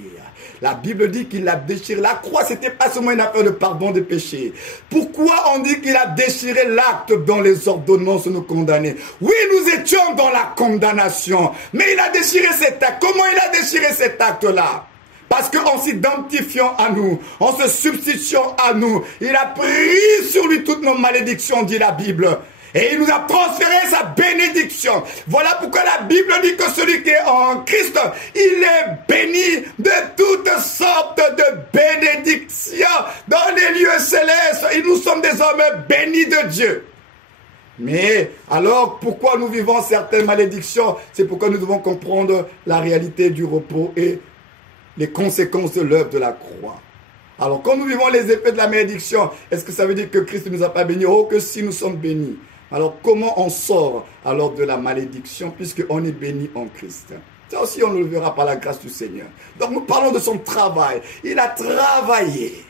La Bible dit qu'il a déchiré. La croix, c'était pas seulement une affaire de pardon des péchés. Pourquoi on dit qu'il a déchiré l'acte dont les ordonnances nous condamnaient? Oui, nous étions dans la condamnation, mais il a déchiré cet acte. Comment il a déchiré cet acte-là? Parce qu'en s'identifiant à nous, en se substituant à nous, il a pris sur lui toutes nos malédictions, dit la Bible. Et il nous a transféré sa bénédiction. Voilà pourquoi la Bible dit que celui qui est en Christ, il est béni de toutes sortes de bénédictions dans les lieux célestes. Et nous sommes des hommes bénis de Dieu. Mais alors, pourquoi nous vivons certaines malédictions? C'est pourquoi nous devons comprendre la réalité du repos et les conséquences de l'œuvre de la croix. Alors, quand nous vivons les effets de la malédiction, est-ce que ça veut dire que Christ ne nous a pas bénis? Oh, que si nous sommes bénis. Alors, comment on sort alors de la malédiction puisqu'on est béni en Christ? Ça aussi, on le verra par la grâce du Seigneur. Donc, nous parlons de son travail. Il a travaillé.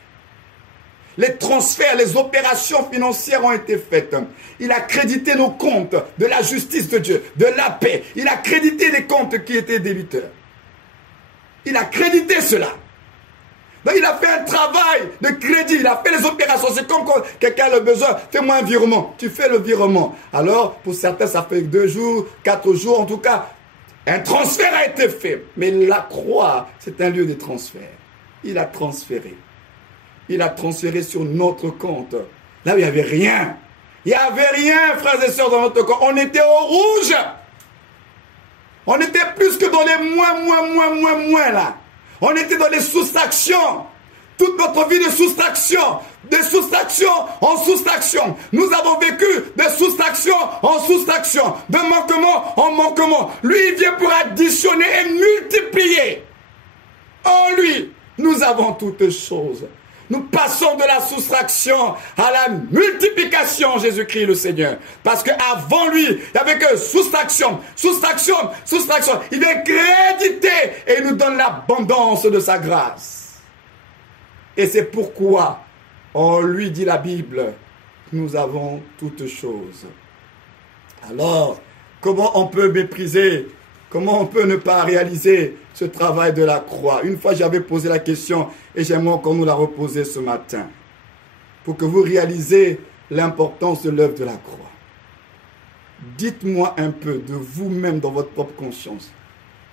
Les transferts, les opérations financières ont été faites. Il a crédité nos comptes de la justice de Dieu, de la paix. Il a crédité les comptes qui étaient débiteurs. Il a crédité cela. Donc il a fait un travail de crédit, il a fait les opérations. C'est comme quand quelqu'un a le besoin, fais-moi un virement. Tu fais le virement. Alors, pour certains, ça fait 2 jours, 4 jours, en tout cas, un transfert a été fait. Mais la croix, c'est un lieu de transfert. Il a transféré. Il a transféré sur notre compte. Là où il n'y avait rien. Il n'y avait rien, frères et sœurs, dans notre compte. On était au rouge. On était plus que dans les moins là. On était dans les soustractions. toute notre vie de soustraction en soustraction. Nous avons vécu de soustraction en soustraction, de manquement en manquement. Lui, il vient pour additionner et multiplier. En lui, nous avons toutes choses. Nous passons de la soustraction à la multiplication, Jésus-Christ le Seigneur. Parce qu'avant lui, il n'y avait que soustraction. Il vient créditer et il nous donne l'abondance de sa grâce. Et c'est pourquoi, en lui, dit la Bible, nous avons toutes choses. Alors, comment on peut mépriser, comment on peut ne pas réaliser ce travail de la croix? Une fois, j'avais posé la question et j'aimerais encore nous la reposer ce matin pour que vous réalisez l'importance de l'œuvre de la croix. Dites-moi un peu de vous-même dans votre propre conscience.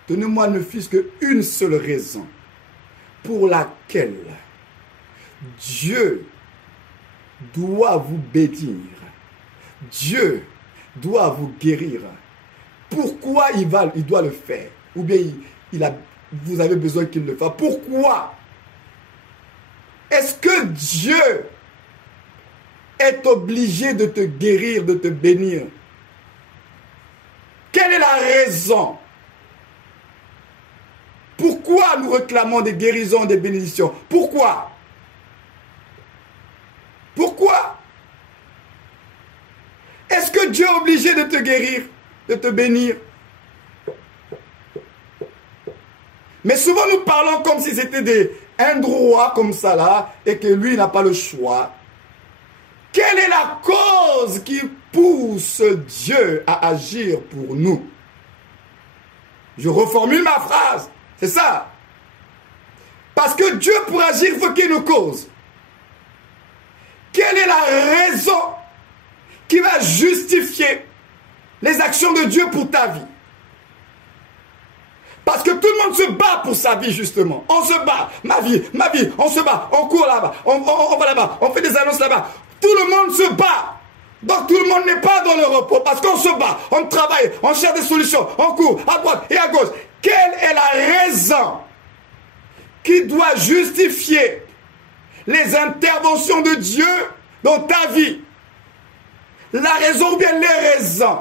Donnez-moi ne fût-ce qu'une seule raison pour laquelle Dieu doit vous bénir. Dieu doit vous guérir. Pourquoi il doit le faire? Ou bien vous avez besoin qu'il le fasse. Pourquoi? Est-ce que Dieu est obligé de te guérir, de te bénir? Quelle est la raison? Pourquoi nous réclamons des guérisons, des bénédictions? Pourquoi? Pourquoi? Est-ce que Dieu est obligé de te guérir, de te bénir? Mais souvent nous parlons comme si c'était un droit comme ça là, et que lui n'a pas le choix. Quelle est la cause qui pousse Dieu à agir pour nous? Je reformule ma phrase, c'est ça. Parce que Dieu, pour agir, il faut qu'il y ait une cause. Quelle est la raison qui va justifier les actions de Dieu pour ta vie? Parce que tout le monde se bat pour sa vie, justement. On se bat. Ma vie, on se bat. On court là-bas. On va là-bas. On fait des annonces là-bas. Tout le monde se bat. Donc tout le monde n'est pas dans le repos. Parce qu'on se bat. On travaille. On cherche des solutions. On court à droite et à gauche. Quelle est la raison qui doit justifier les interventions de Dieu dans ta vie? La raison ou bien les raisons.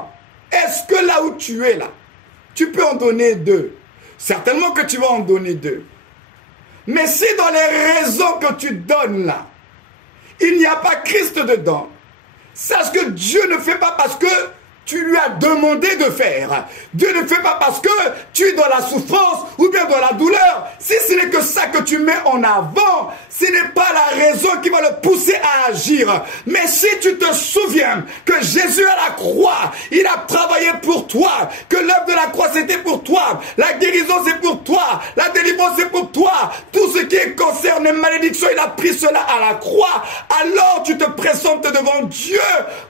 Est-ce que là où tu es là, tu peux en donner deux? Certainement que tu vas en donner deux. Mais si dans les raisons que tu donnes là, il n'y a pas Christ dedans, sache que Dieu ne fait pas parce que tu lui as demandé de faire. Dieu ne fait pas parce que tu es dans la souffrance ou bien dans la douleur. Si ce n'est que ça que tu mets en avant, ce n'est pas la raison qui va le pousser à agir. Mais si tu te souviens que Jésus à la croix, il a travaillé pour toi, que l'œuvre de la croix c'était pour toi, la guérison c'est pour toi, la délivrance c'est pour toi, tout ce qui concerne les malédictions, il a pris cela à la croix, alors tu te présentes devant Dieu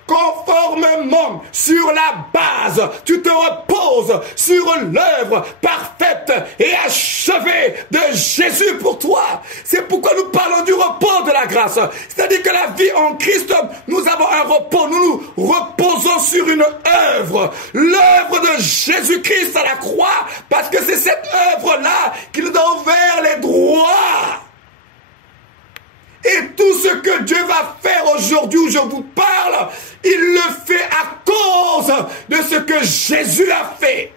conformément sur la base, tu te reposes sur l'œuvre parfaite et achevée de Jésus pour toi. C'est pourquoi nous parlons du repos de la grâce. C'est-à-dire que la vie en Christ, nous avons un repos. Nous nous reposons sur une œuvre. L'œuvre de Jésus-Christ à la croix. Parce que c'est cette œuvre-là qui nous a ouvert les droits. Et tout ce que Dieu va faire aujourd'hui où je vous parle, il le fait à cause de ce que Jésus a fait.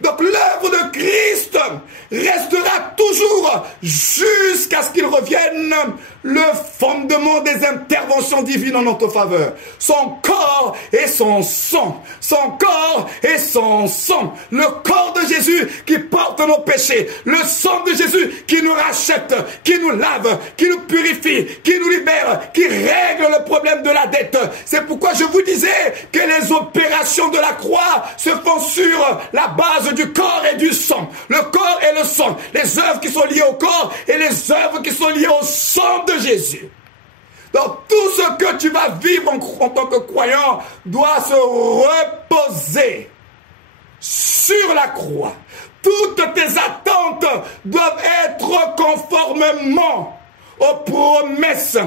Donc l'œuvre de Christ restera toujours jusqu'à ce qu'il revienne le fondement des interventions divines en notre faveur. Son corps et son sang. Son corps et son sang. Le corps de Jésus qui porte nos péchés. Le sang de Jésus qui nous rachète, qui nous lave, qui nous purifie, qui nous libère, qui règle le problème de la dette. C'est pourquoi je vous disais que les opérations de la croix se font sur la base du corps et du sang. Le corps et le sang. Les œuvres qui sont liées au corps et les œuvres qui sont liées au sang de Jésus. Donc tout ce que tu vas vivre en tant que croyant doit se reposer sur la croix. Toutes tes attentes doivent être conformément aux promesses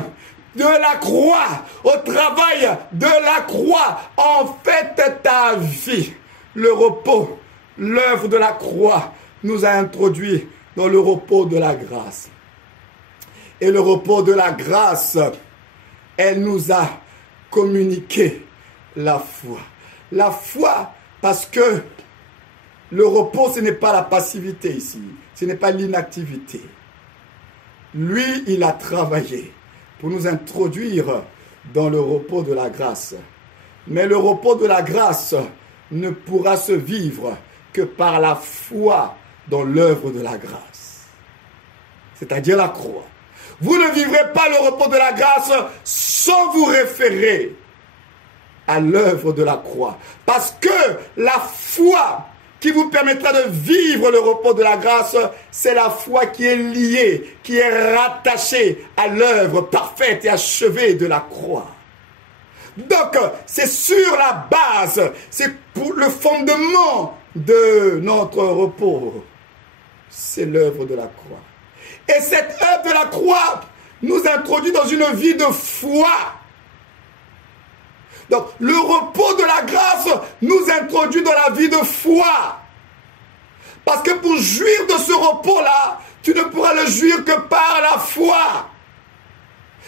de la croix, au travail de la croix. En fait, ta vie, le repos, l'œuvre de la croix nous a introduits dans le repos de la grâce. Et le repos de la grâce, elle nous a communiqué la foi. La foi, parce que le repos, ce n'est pas la passivité ici. Ce n'est pas l'inactivité. Lui, il a travaillé pour nous introduire dans le repos de la grâce. Mais le repos de la grâce ne pourra se vivre que par la foi dans l'œuvre de la grâce. C'est-à-dire la croix. Vous ne vivrez pas le repos de la grâce sans vous référer à l'œuvre de la croix. Parce que la foi qui vous permettra de vivre le repos de la grâce, c'est la foi qui est liée, qui est rattachée à l'œuvre parfaite et achevée de la croix. Donc, c'est sur la base, c'est pour le fondement de notre repos. C'est l'œuvre de la croix. Et cette œuvre de la croix nous introduit dans une vie de foi. Donc, le repos de la grâce nous introduit dans la vie de foi. Parce que pour jouir de ce repos-là, tu ne pourras le jouir que par la foi.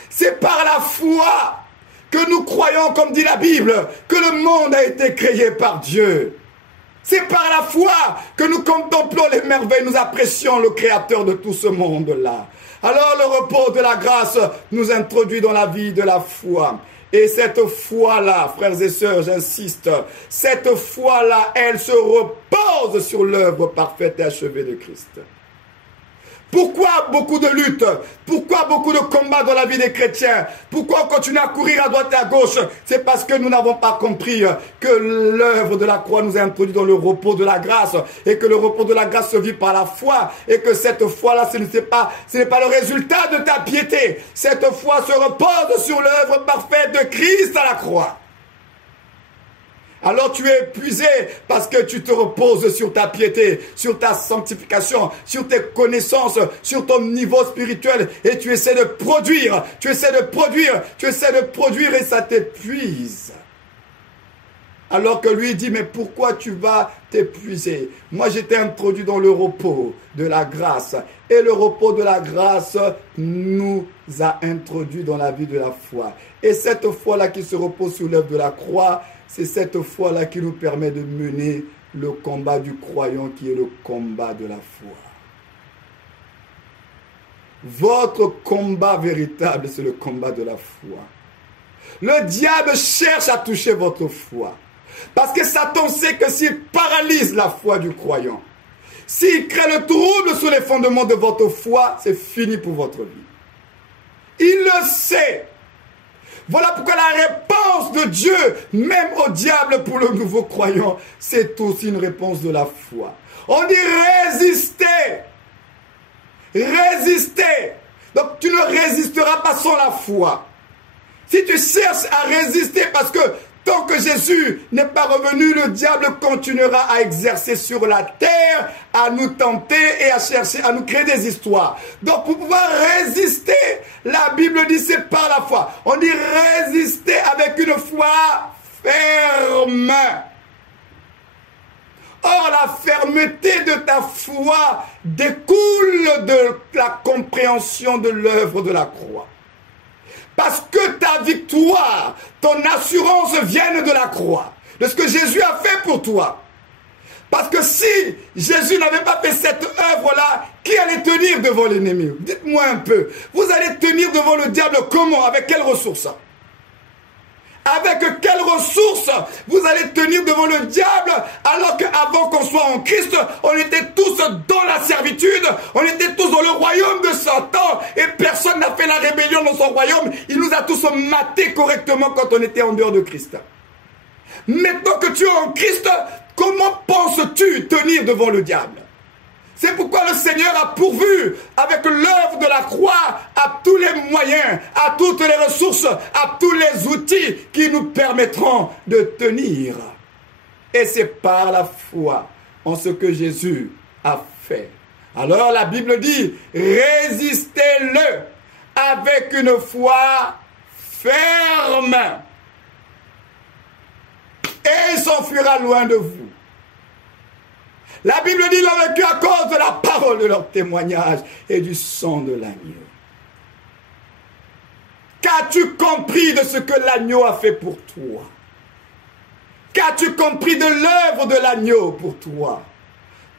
C'est par la foi que nous croyons, comme dit la Bible, que le monde a été créé par Dieu. C'est par la foi que nous contemplons les merveilles, nous apprécions le Créateur de tout ce monde-là. Alors le repos de la grâce nous introduit dans la vie de la foi. Et cette foi-là, frères et sœurs, j'insiste, cette foi-là, elle se repose sur l'œuvre parfaite et achevée de Christ. Pourquoi beaucoup de luttes? Pourquoi beaucoup de combats dans la vie des chrétiens? Pourquoi on continue à courir à droite et à gauche? C'est parce que nous n'avons pas compris que l'œuvre de la croix nous a introduit dans le repos de la grâce et que le repos de la grâce se vit par la foi et que cette foi-là, ce n'est pas le résultat de ta piété. Cette foi se repose sur l'œuvre parfaite de Christ à la croix. Alors tu es épuisé parce que tu te reposes sur ta piété, sur ta sanctification, sur tes connaissances, sur ton niveau spirituel et tu essaies de produire et ça t'épuise. Alors que lui dit, mais pourquoi tu vas t'épuiser? Moi j'étais introduit dans le repos de la grâce et le repos de la grâce nous a introduits dans la vie de la foi. Et cette foi-là qui se repose sur l'œuvre de la croix, c'est cette foi-là qui nous permet de mener le combat du croyant qui est le combat de la foi. Votre combat véritable, c'est le combat de la foi. Le diable cherche à toucher votre foi. Parce que Satan sait que s'il paralyse la foi du croyant, s'il crée le trouble sur les fondements de votre foi, c'est fini pour votre vie. Il le sait. Voilà pourquoi la réponse de Dieu, même au diable pour le nouveau croyant, c'est aussi une réponse de la foi. On dit résister. Résister. Donc tu ne résisteras pas sans la foi. Si tu cherches à résister parce que tant que Jésus n'est pas revenu, le diable continuera à exercer sur la terre, à nous tenter et à chercher, à nous créer des histoires. Donc pour pouvoir résister, la Bible dit c'est par la foi. On dit résister avec une foi ferme. Or la fermeté de ta foi découle de la compréhension de l'œuvre de la croix. Parce que ta victoire, ton assurance viennent de la croix, de ce que Jésus a fait pour toi. Parce que si Jésus n'avait pas fait cette œuvre-là, qui allait tenir devant l'ennemi? Dites-moi un peu. Vous allez tenir devant le diable comment? Avec quelles ressources? Avec quelles ressources vous allez tenir devant le diable alors qu'avant qu'on soit en Christ, on était tous dans la servitude, on était tous dans le royaume de Satan et personne n'a fait la rébellion dans son royaume. Il nous a tous matés correctement quand on était en dehors de Christ. Maintenant que tu es en Christ, comment penses-tu tenir devant le diable? C'est pourquoi le Seigneur a pourvu avec l'œuvre de la croix à tous les moyens, à toutes les ressources, à tous les outils qui nous permettront de tenir. Et c'est par la foi en ce que Jésus a fait. Alors la Bible dit, résistez-le avec une foi ferme. Et il s'enfuira loin de vous. La Bible dit, ils l'ont vaincu à cause de la parole de leur témoignage et du sang de l'agneau. Qu'as-tu compris de ce que l'agneau a fait pour toi? Qu'as-tu compris de l'œuvre de l'agneau pour toi?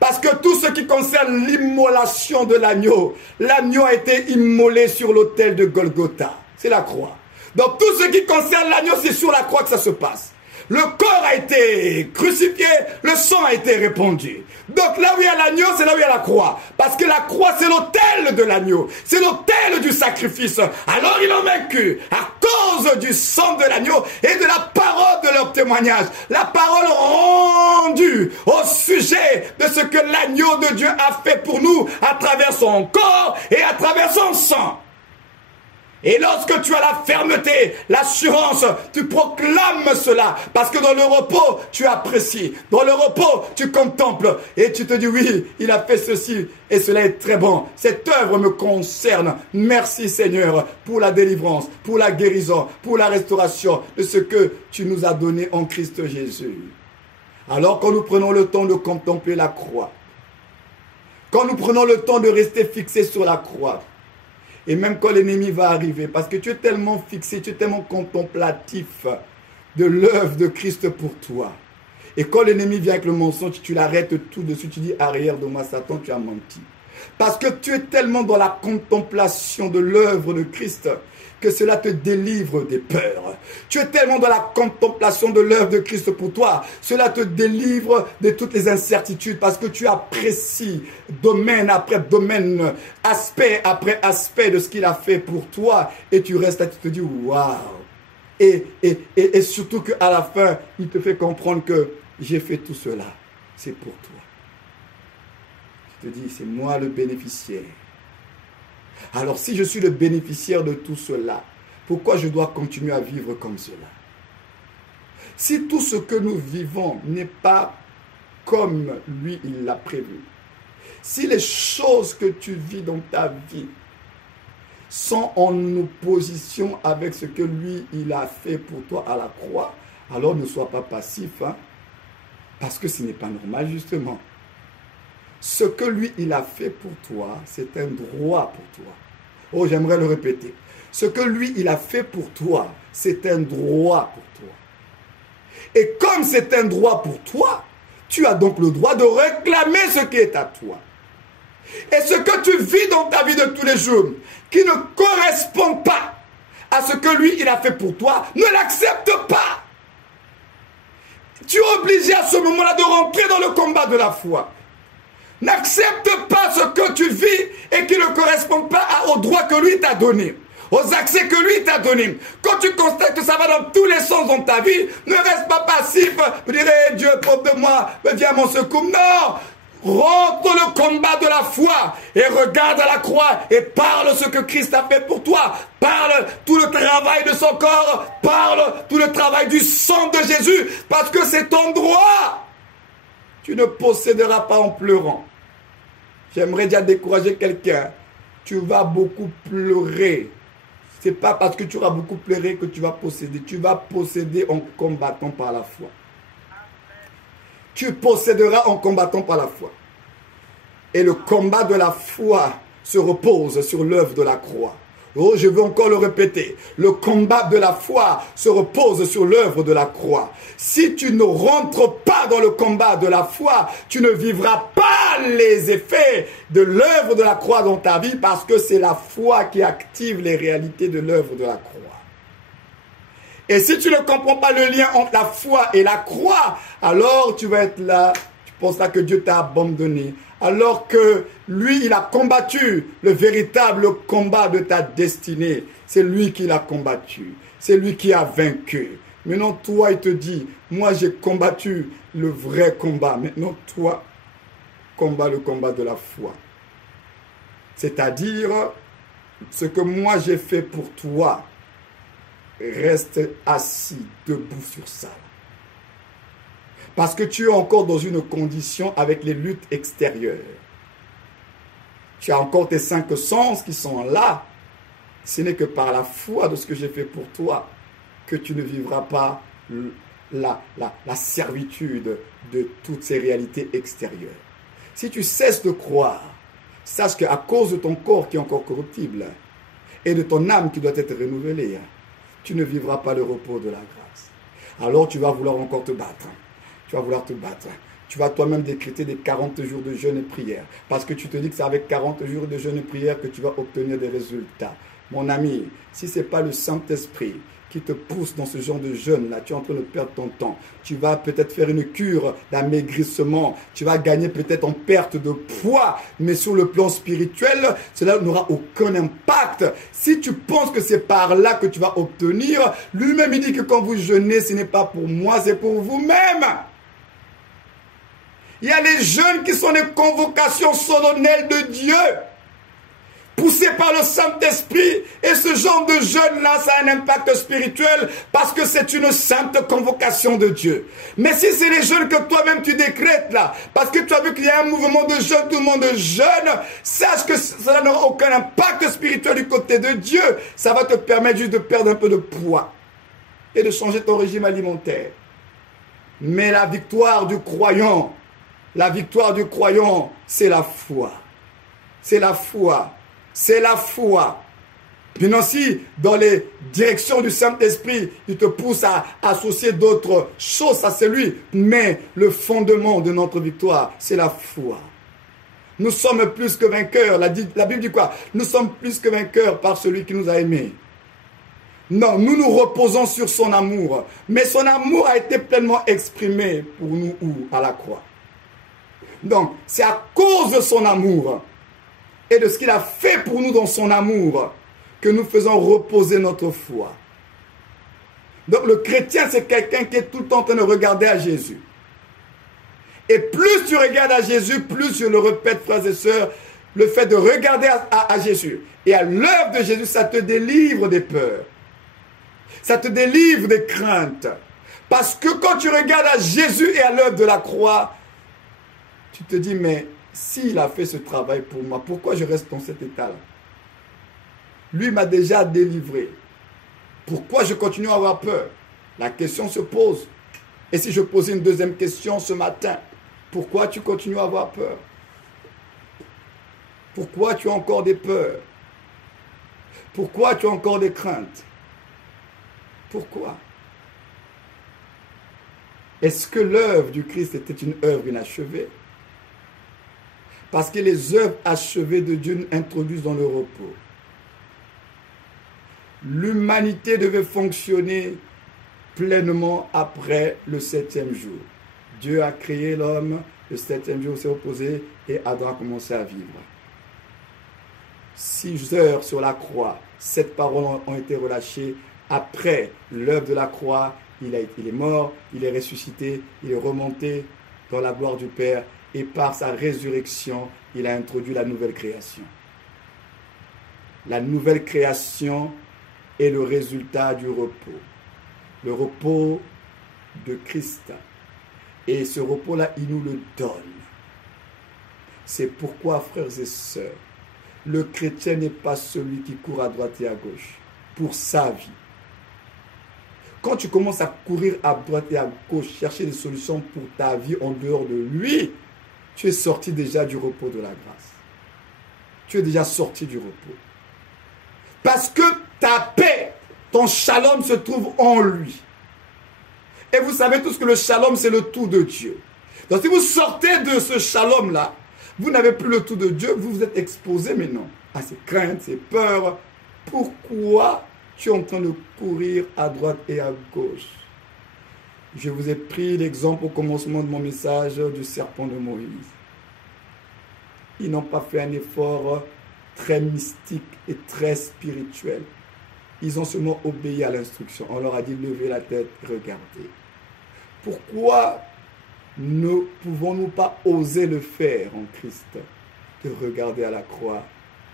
Parce que tout ce qui concerne l'immolation de l'agneau, l'agneau a été immolé sur l'autel de Golgotha. C'est la croix. Donc tout ce qui concerne l'agneau, c'est sur la croix que ça se passe. Le corps a été crucifié, le sang a été répandu. Donc là où il y a l'agneau, c'est là où il y a la croix. Parce que la croix, c'est l'autel de l'agneau. C'est l'autel du sacrifice. Alors ils l'ont vaincu à cause du sang de l'agneau et de la parole de leur témoignage. La parole rendue au sujet de ce que l'agneau de Dieu a fait pour nous à travers son corps et à travers son sang. Et lorsque tu as la fermeté, l'assurance, tu proclames cela. Parce que dans le repos, tu apprécies. Dans le repos, tu contemples. Et tu te dis, oui, il a fait ceci. Et cela est très bon. Cette œuvre me concerne. Merci Seigneur pour la délivrance, pour la guérison, pour la restauration de ce que tu nous as donné en Christ Jésus. Alors quand nous prenons le temps de contempler la croix, quand nous prenons le temps de rester fixés sur la croix, et même quand l'ennemi va arriver, parce que tu es tellement fixé, tu es tellement contemplatif de l'œuvre de Christ pour toi. Et quand l'ennemi vient avec le mensonge, tu l'arrêtes tout dessus, tu dis arrière de moi Satan, tu as menti. Parce que tu es tellement dans la contemplation de l'œuvre de Christ que cela te délivre des peurs. Tu es tellement dans la contemplation de l'œuvre de Christ pour toi, cela te délivre de toutes les incertitudes parce que tu apprécies domaine après domaine, aspect après aspect de ce qu'il a fait pour toi et tu restes là, tu te dis waouh. Et surtout qu'à la fin, il te fait comprendre que j'ai fait tout cela, c'est pour toi. Tu te dis, c'est moi le bénéficiaire. Alors si je suis le bénéficiaire de tout cela, pourquoi je dois continuer à vivre comme cela? Si tout ce que nous vivons n'est pas comme lui, il l'a prévu, si les choses que tu vis dans ta vie sont en opposition avec ce que lui, il a fait pour toi à la croix, alors ne sois pas passif, hein, parce que ce n'est pas normal justement. Ce que lui, il a fait pour toi, c'est un droit pour toi. Oh, j'aimerais le répéter. Ce que lui, il a fait pour toi, c'est un droit pour toi. Et comme c'est un droit pour toi, tu as donc le droit de réclamer ce qui est à toi. Et ce que tu vis dans ta vie de tous les jours, qui ne correspond pas à ce que lui, il a fait pour toi, ne l'accepte pas. Tu es obligé à ce moment-là de rentrer dans le combat de la foi. N'accepte pas ce que tu vis et qui ne correspond pas aux droits que lui t'a donné, aux accès que lui t'a donné. Quand tu constates que ça va dans tous les sens dans ta vie, ne reste pas passif, vous direz Dieu, pauvre de moi, viens à mon secours. Non, rentre dans le combat de la foi et regarde à la croix et parle ce que Christ a fait pour toi. Parle tout le travail de son corps, parle tout le travail du sang de Jésus, parce que c'est ton droit. Tu ne posséderas pas en pleurant. J'aimerais déjà décourager quelqu'un. Tu vas beaucoup pleurer. Ce n'est pas parce que tu auras beaucoup pleuré que tu vas posséder. Tu vas posséder en combattant par la foi. Tu posséderas en combattant par la foi. Et le combat de la foi se repose sur l'œuvre de la croix. Oh, je veux encore le répéter. Le combat de la foi se repose sur l'œuvre de la croix. Si tu ne rentres pas dans le combat de la foi, tu ne vivras pas les effets de l'œuvre de la croix dans ta vie parce que c'est la foi qui active les réalités de l'œuvre de la croix. Et si tu ne comprends pas le lien entre la foi et la croix, alors tu vas être là, tu penseras que Dieu t'a abandonné. Alors que lui, il a combattu le véritable combat de ta destinée. C'est lui qui l'a combattu. C'est lui qui a vaincu. Maintenant, toi, il te dit, moi, j'ai combattu le vrai combat. Maintenant, toi, combat le combat de la foi. C'est-à-dire, ce que moi, j'ai fait pour toi, reste assis, debout sur ça. Parce que tu es encore dans une condition avec les luttes extérieures. Tu as encore tes 5 sens qui sont là. Ce n'est que par la foi de ce que j'ai fait pour toi que tu ne vivras pas la servitude de toutes ces réalités extérieures. Si tu cesses de croire, sache qu'à cause de ton corps qui est encore corruptible, et de ton âme qui doit être renouvelée, tu ne vivras pas le repos de la grâce. Alors tu vas vouloir encore te battre. Tu vas vouloir te battre. Tu vas toi-même décréter des 40 jours de jeûne et prière. Parce que tu te dis que c'est avec 40 jours de jeûne et prière que tu vas obtenir des résultats. Mon ami, si ce n'est pas le Saint-Esprit qui te pousse dans ce genre de jeûne-là, tu es en train de perdre ton temps. Tu vas peut-être faire une cure d'amaigrissement. Tu vas gagner peut-être en perte de poids. Mais sur le plan spirituel, cela n'aura aucun impact. Si tu penses que c'est par là que tu vas obtenir, lui-même il dit que quand vous jeûnez, ce n'est pas pour moi, c'est pour vous-même. Il y a les jeûnes qui sont des convocations solennelles de Dieu, poussées par le Saint-Esprit. Et ce genre de jeûne-là, ça a un impact spirituel parce que c'est une sainte convocation de Dieu. Mais si c'est les jeûnes que toi-même tu décrètes là, parce que tu as vu qu'il y a un mouvement de jeûne, tout le monde jeûne, sache que cela n'aura aucun impact spirituel du côté de Dieu. Ça va te permettre juste de perdre un peu de poids et de changer ton régime alimentaire. Mais la victoire du croyant, c'est la foi. C'est la foi. C'est la foi. Maintenant, si dans les directions du Saint-Esprit, il te pousse à associer d'autres choses à celui, mais le fondement de notre victoire, c'est la foi. Nous sommes plus que vainqueurs. La Bible dit quoi? Nous sommes plus que vainqueurs par celui qui nous a aimés. Non, nous nous reposons sur son amour. Mais son amour a été pleinement exprimé pour nous où? À la croix. Donc, c'est à cause de son amour et de ce qu'il a fait pour nous dans son amour que nous faisons reposer notre foi. Donc, le chrétien, c'est quelqu'un qui est tout le temps en train de regarder à Jésus. Et plus tu regardes à Jésus, plus, je le répète, frères et sœurs, le fait de regarder à Jésus et à l'œuvre de Jésus, ça te délivre des peurs. Ça te délivre des craintes. Parce que quand tu regardes à Jésus et à l'œuvre de la croix, tu te dis, mais s'il a fait ce travail pour moi, pourquoi je reste dans cet état-là? Lui m'a déjà délivré. Pourquoi je continue à avoir peur? La question se pose. Et si je posais une deuxième question ce matin, pourquoi tu continues à avoir peur? Pourquoi tu as encore des peurs? Pourquoi tu as encore des craintes? Pourquoi? Est-ce que l'œuvre du Christ était une œuvre inachevée? Parce que les œuvres achevées de Dieu nous introduisent dans le repos. L'humanité devait fonctionner pleinement après le 7e jour. Dieu a créé l'homme, le 7e jour s'est reposé et Adam a commencé à vivre. 6 heures sur la croix, 7 paroles ont été relâchées. Après l'œuvre de la croix, il est mort, il est ressuscité, il est remonté dans la gloire du Père. Et par sa résurrection, il a introduit la nouvelle création. La nouvelle création est le résultat du repos. Le repos de Christ. Et ce repos-là, il nous le donne. C'est pourquoi, frères et sœurs, le chrétien n'est pas celui qui court à droite et à gauche pour sa vie. Quand tu commences à courir à droite et à gauche, chercher des solutions pour ta vie en dehors de lui, tu es sorti déjà du repos de la grâce. Tu es déjà sorti du repos. Parce que ta paix, ton shalom se trouve en lui. Et vous savez tous que le shalom, c'est le tout de Dieu. Donc si vous sortez de ce shalom-là, vous n'avez plus le tout de Dieu, vous vous êtes exposé maintenant à ces craintes, ces peurs. Pourquoi tu es en train de courir à droite et à gauche? Je vous ai pris l'exemple au commencement de mon message du serpent de Moïse. Ils n'ont pas fait un effort très mystique et très spirituel. Ils ont seulement obéi à l'instruction. On leur a dit, levez la tête, regardez. Pourquoi ne pouvons-nous pas oser le faire en Christ? De regarder à la croix,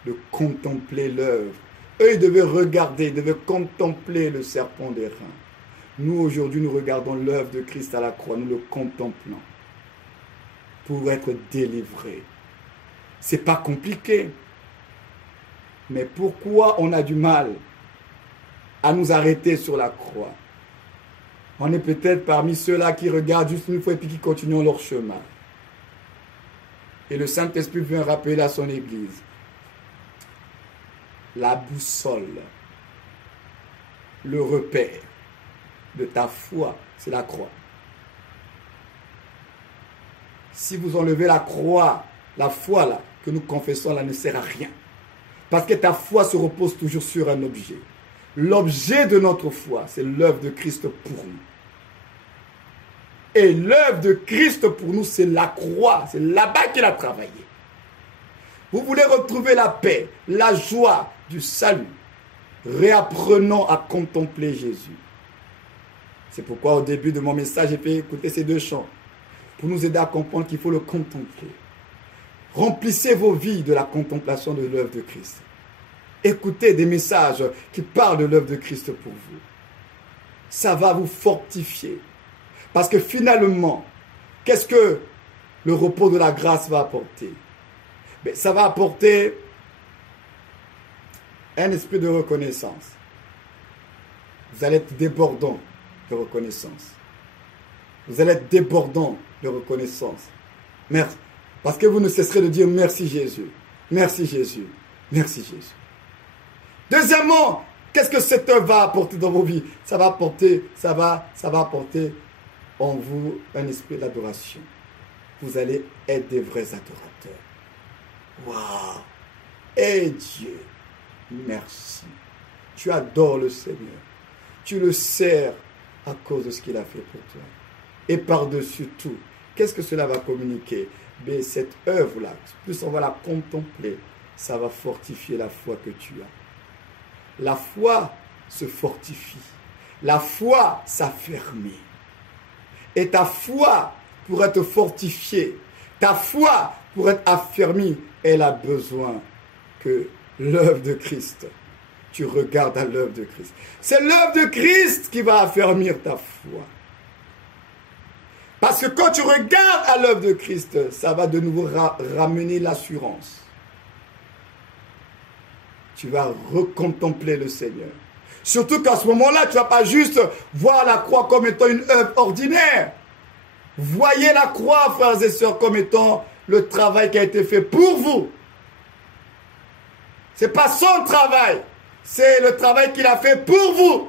de contempler l'œuvre. Eux, ils devaient regarder, ils devaient contempler le serpent des reins. Nous, aujourd'hui, nous regardons l'œuvre de Christ à la croix, nous le contemplons pour être délivrés. Ce n'est pas compliqué. Mais pourquoi on a du mal à nous arrêter sur la croix? On est peut-être parmi ceux-là qui regardent juste une fois et puis qui continuent leur chemin. Et le Saint-Esprit vient rappeler à son Église. la boussole, le repère de ta foi, c'est la croix. Si vous enlevez la croix, la foi là, que nous confessons là ne sert à rien. Parce que ta foi se repose toujours sur un objet. L'objet de notre foi, c'est l'œuvre de Christ pour nous. Et l'œuvre de Christ pour nous, c'est la croix. C'est là-bas qu'il a travaillé. Vous voulez retrouver la paix, la joie du salut. Réapprenons à contempler Jésus. C'est pourquoi au début de mon message, j'ai fait écouter ces deux chants. Pour nous aider à comprendre qu'il faut le contempler. Remplissez vos vies de la contemplation de l'œuvre de Christ. Écoutez des messages qui parlent de l'œuvre de Christ pour vous. Ça va vous fortifier. Parce que finalement, qu'est-ce que le repos de la grâce va apporter? Mais ça va apporter un esprit de reconnaissance. Vous allez être débordant de reconnaissance. Vous allez être débordant de reconnaissance. Merci. Parce que vous ne cesserez de dire merci Jésus. Merci Jésus. Merci Jésus. Deuxièmement, qu'est-ce que cette œuvre va apporter dans vos vies? Ça va apporter en vous un esprit d'adoration. Vous allez être des vrais adorateurs. Waouh! Et Dieu, merci. Tu adores le Seigneur. Tu le sers à cause de ce qu'il a fait pour toi. Et par-dessus tout, qu'est-ce que cela va communiquer? Mais cette œuvre-là, plus on va la contempler, ça va fortifier la foi que tu as. La foi se fortifie. La foi s'affermit. Et ta foi, pour être fortifiée, ta foi, pour être affermie, elle a besoin que l'œuvre de Christ, tu regardes à l'œuvre de Christ. C'est l'œuvre de Christ qui va affermir ta foi. Parce que quand tu regardes à l'œuvre de Christ, ça va de nouveau ramener l'assurance. Tu vas recontempler le Seigneur. Surtout qu'à ce moment-là, tu ne vas pas juste voir la croix comme étant une œuvre ordinaire. Voyez la croix, frères et sœurs, comme étant le travail qui a été fait pour vous. Ce n'est pas son travail, c'est le travail qu'il a fait pour vous.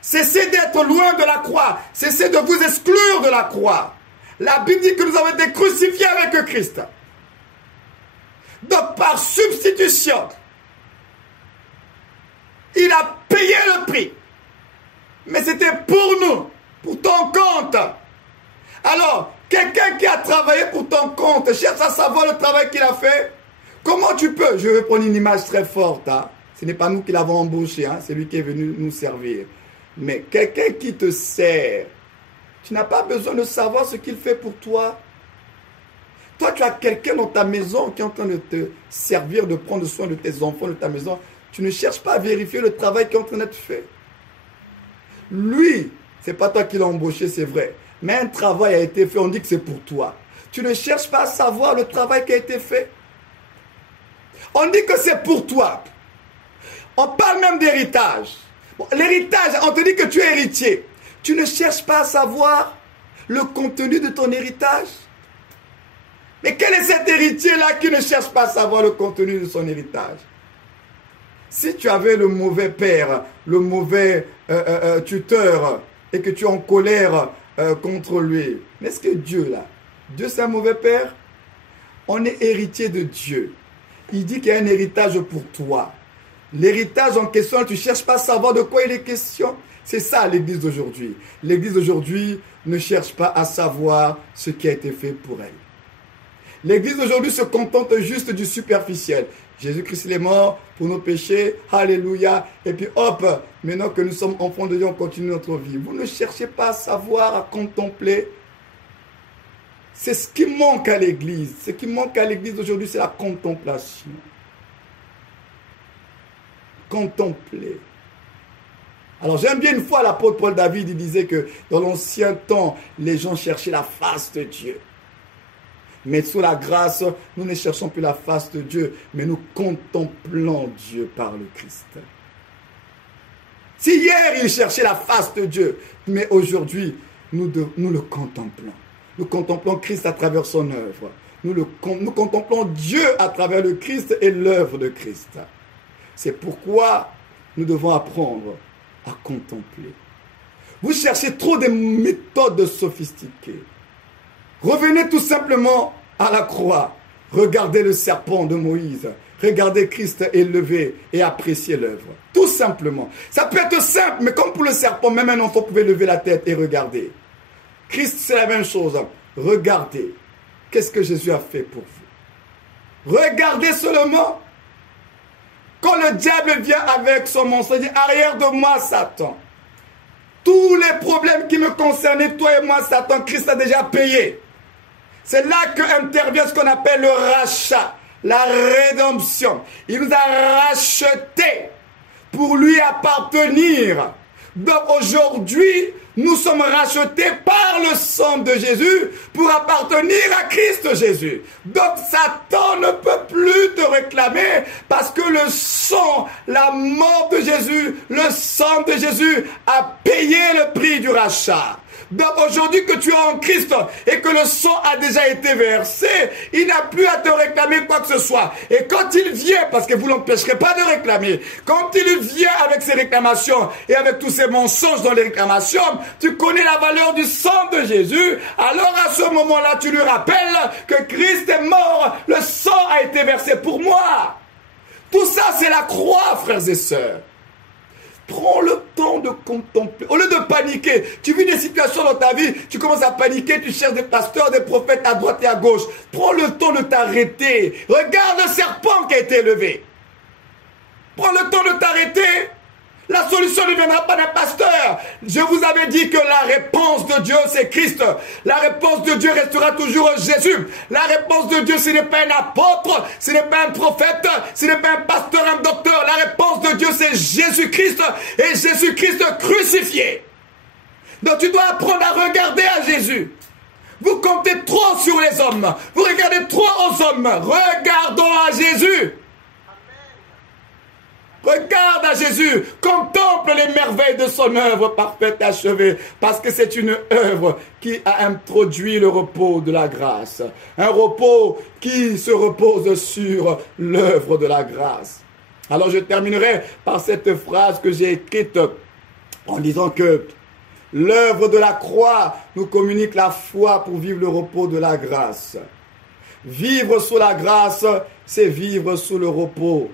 Cessez d'être loin de la croix. Cessez de vous exclure de la croix. La Bible dit que nous avons été crucifiés avec Christ. Donc par substitution, il a payé le prix. Mais c'était pour nous, pour ton compte. Alors, quelqu'un qui a travaillé pour ton compte, cherche à savoir le travail qu'il a fait. Comment tu peux? Je vais prendre une image très forte. Hein. Ce n'est pas nous qui l'avons embauché, hein. C'est lui qui est venu nous servir. Mais quelqu'un qui te sert, tu n'as pas besoin de savoir ce qu'il fait pour toi. Toi, tu as quelqu'un dans ta maison qui est en train de te servir, de prendre soin de tes enfants, de ta maison. Tu ne cherches pas à vérifier le travail qui est en train d'être fait. Lui, ce n'est pas toi qui l'as embauché, c'est vrai. Mais un travail a été fait, on dit que c'est pour toi. Tu ne cherches pas à savoir le travail qui a été fait. On dit que c'est pour toi. On parle même d'héritage. Bon, l'héritage, on te dit que tu es héritier. Tu ne cherches pas à savoir le contenu de ton héritage. Mais quel est cet héritier-là qui ne cherche pas à savoir le contenu de son héritage? Si tu avais le mauvais père, le mauvais tuteur, et que tu es en colère contre lui, mais est-ce que Dieu, là, Dieu c'est un mauvais père? On est héritier de Dieu. Il dit qu'il y a un héritage pour toi. L'héritage en question, tu ne cherches pas à savoir de quoi il est question. C'est ça l'église d'aujourd'hui. L'église d'aujourd'hui ne cherche pas à savoir ce qui a été fait pour elle. L'église d'aujourd'hui se contente juste du superficiel. Jésus-Christ est mort pour nos péchés. Alléluia. Et puis hop, maintenant que nous sommes enfants de Dieu, on continue notre vie. Vous ne cherchez pas à savoir, à contempler. C'est ce qui manque à l'église. Ce qui manque à l'église d'aujourd'hui, c'est la contemplation. Contempler. Alors j'aime bien une fois l'apôtre Paul David, il disait que dans l'ancien temps, les gens cherchaient la face de Dieu. Mais sous la grâce, nous ne cherchons plus la face de Dieu, mais nous contemplons Dieu par le Christ. Si hier il cherchait la face de Dieu, mais aujourd'hui nous le contemplons. Nous contemplons Christ à travers son œuvre. Nous contemplons Dieu à travers le Christ et l'œuvre de Christ. C'est pourquoi nous devons apprendre à contempler. Vous cherchez trop des méthodes sophistiquées. Revenez tout simplement à la croix. Regardez le serpent de Moïse. Regardez Christ élevé et appréciez l'œuvre. Tout simplement. Ça peut être simple, mais comme pour le serpent, même un enfant pouvait lever la tête et regarder. Christ, c'est la même chose. Regardez. Qu'est-ce que Jésus a fait pour vous? Regardez seulement. Quand le diable vient avec son monstre, il dit, arrière de moi, Satan. Tous les problèmes qui me concernaient, toi et moi, Satan, Christ a déjà payé. C'est là qu'intervient ce qu'on appelle le rachat, la rédemption. Il nous a rachetés pour lui appartenir. Donc aujourd'hui, nous sommes rachetés par le sang de Jésus pour appartenir à Christ Jésus. Donc Satan ne peut plus te réclamer parce que le sang, la mort de Jésus, le sang de Jésus a payé le prix du rachat. Donc aujourd'hui que tu es en Christ et que le sang a déjà été versé, il n'a plus à te réclamer quoi que ce soit. Et quand il vient, parce que vous ne l'empêcherez pas de réclamer, quand il vient avec ses réclamations et avec tous ses mensonges dans les réclamations, tu connais la valeur du sang de Jésus, alors à ce moment-là, tu lui rappelles que Christ est mort, le sang a été versé pour moi. Tout ça, c'est la croix, frères et sœurs. Prends le temps de contempler. Au lieu de paniquer, tu vis des situations dans ta vie, tu commences à paniquer, tu cherches des pasteurs, des prophètes à droite et à gauche. Prends le temps de t'arrêter. Regarde le serpent qui a été élevé. Prends le temps de t'arrêter. La solution ne viendra pas d'un pasteur. Je vous avais dit que la réponse de Dieu, c'est Christ. La réponse de Dieu restera toujours Jésus. La réponse de Dieu, ce n'est pas un apôtre, ce n'est pas un prophète, ce n'est pas un pasteur, un docteur. La réponse de Dieu, c'est Jésus-Christ et Jésus-Christ crucifié. Donc tu dois apprendre à regarder à Jésus. Vous comptez trop sur les hommes. Vous regardez trop aux hommes. Regardons à Jésus. Regarde à Jésus, contemple les merveilles de son œuvre parfaite et achevée, parce que c'est une œuvre qui a introduit le repos de la grâce. Un repos qui se repose sur l'œuvre de la grâce. Alors je terminerai par cette phrase que j'ai écrite en disant que l'œuvre de la croix nous communique la foi pour vivre le repos de la grâce. Vivre sous la grâce, c'est vivre sous le repos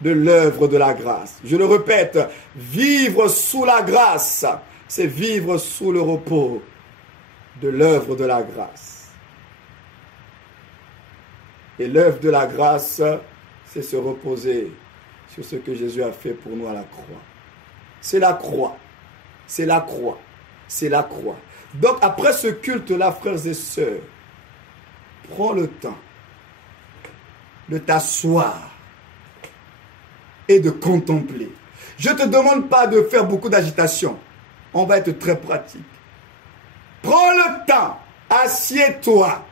de l'œuvre de la grâce. Je le répète, vivre sous la grâce, c'est vivre sous le repos de l'œuvre de la grâce. Et l'œuvre de la grâce, c'est se reposer sur ce que Jésus a fait pour nous à la croix. C'est la croix. C'est la croix. C'est la croix. Donc après ce culte-là, frères et sœurs, prends le temps de t'asseoir et de contempler. Je ne te demande pas de faire beaucoup d'agitation. On va être très pratique. Prends le temps, assieds-toi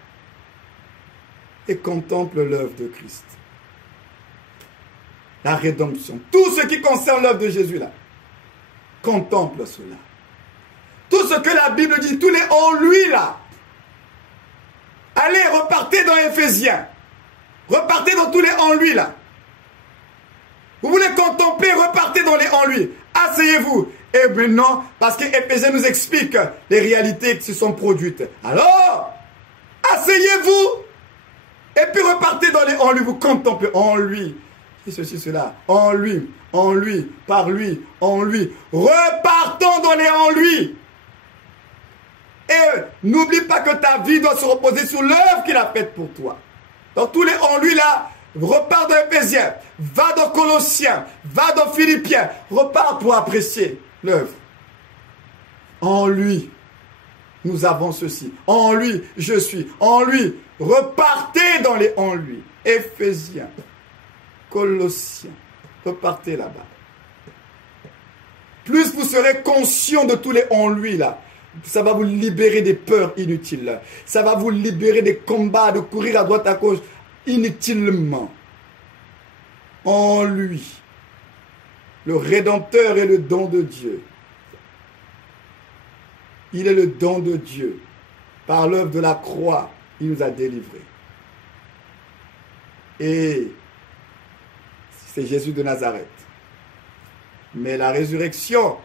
et contemple l'œuvre de Christ. La rédemption. Tout ce qui concerne l'œuvre de Jésus là. Contemple cela. Tout ce que la Bible dit, tous les en lui là. Allez, repartez dans Éphésiens. Repartez dans tous les en lui là. Vous voulez contempler, repartez dans les en lui. Asseyez-vous. Et maintenant, parce que Éphésiens nous explique les réalités qui se sont produites. Alors, asseyez-vous. Et puis repartez dans les en lui. Vous contemplez en lui. Et ceci, cela. En lui, par lui, en lui. Repartons dans les en lui. Et n'oublie pas que ta vie doit se reposer sur l'œuvre qu'il a faite pour toi. Dans tous les en lui là, repars dans Éphésiens, va dans Colossiens, va dans Philippiens, repars pour apprécier l'œuvre. En lui, nous avons ceci. En lui, je suis. En lui, repartez dans les en lui. Éphésiens, Colossiens, repartez là-bas. Plus vous serez conscient de tous les en lui là, ça va vous libérer des peurs inutiles. Ça va vous libérer des combats, de courir à droite à gauche inutilement. En lui, le Rédempteur est le don de Dieu. Il est le don de Dieu. Par l'œuvre de la croix, il nous a délivrés. Et c'est Jésus de Nazareth. Mais la résurrection,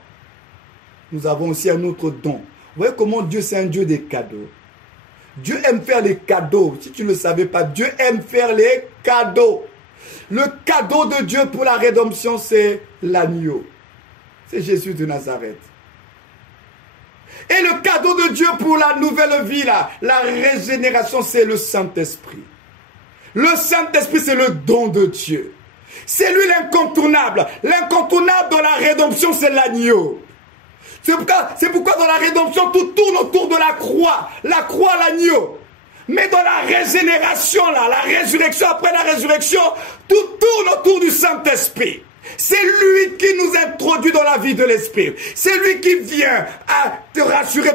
nous avons aussi un autre don. Vous voyez comment Dieu, c'est un Dieu des cadeaux. Dieu aime faire les cadeaux. Si tu ne le savais pas, Dieu aime faire les cadeaux. Le cadeau de Dieu pour la rédemption, c'est l'agneau. C'est Jésus de Nazareth. Et le cadeau de Dieu pour la nouvelle vie, là, la régénération, c'est le Saint-Esprit. Le Saint-Esprit, c'est le don de Dieu. C'est lui l'incontournable. L'incontournable dans la rédemption, c'est l'agneau. C'est pourquoi dans la rédemption, tout tourne autour de la croix. La croix, l'agneau. Mais dans la régénération, là, la résurrection, après la résurrection, tout tourne autour du Saint-Esprit. C'est lui qui nous introduit dans la vie de l'Esprit. C'est lui qui vient à te rassurer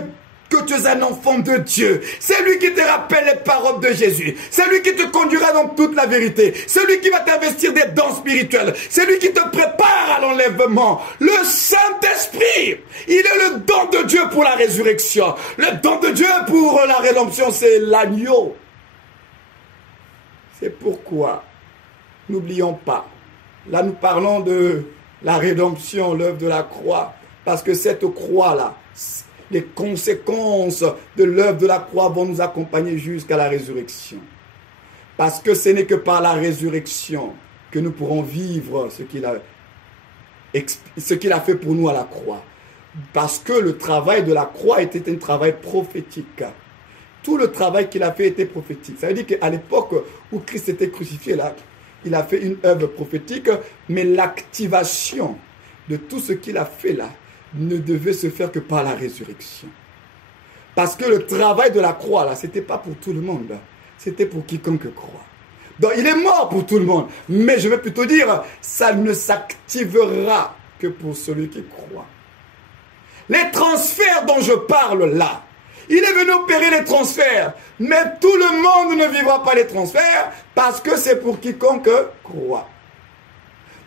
que tu es un enfant de Dieu. C'est lui qui te rappelle les paroles de Jésus. C'est lui qui te conduira dans toute la vérité. C'est lui qui va t'investir des dons spirituels. C'est lui qui te prépare à l'enlèvement. Le Saint-Esprit, il est le don de Dieu pour la résurrection. Le don de Dieu pour la rédemption, c'est l'agneau. C'est pourquoi, n'oublions pas, là nous parlons de la rédemption, l'œuvre de la croix, parce que cette croix-là, les conséquences de l'œuvre de la croix vont nous accompagner jusqu'à la résurrection. Parce que ce n'est que par la résurrection que nous pourrons vivre ce qu'il a fait pour nous à la croix. Parce que le travail de la croix était un travail prophétique. Tout le travail qu'il a fait était prophétique. Ça veut dire qu'à l'époque où Christ était crucifié, là, il a fait une œuvre prophétique, mais l'activation de tout ce qu'il a fait là, ne devait se faire que par la résurrection. Parce que le travail de la croix, là, ce n'était pas pour tout le monde. C'était pour quiconque croit. Donc, il est mort pour tout le monde. Mais je vais plutôt dire, ça ne s'activera que pour celui qui croit. Les transferts dont je parle là, il est venu opérer les transferts. Mais tout le monde ne vivra pas les transferts parce que c'est pour quiconque croit.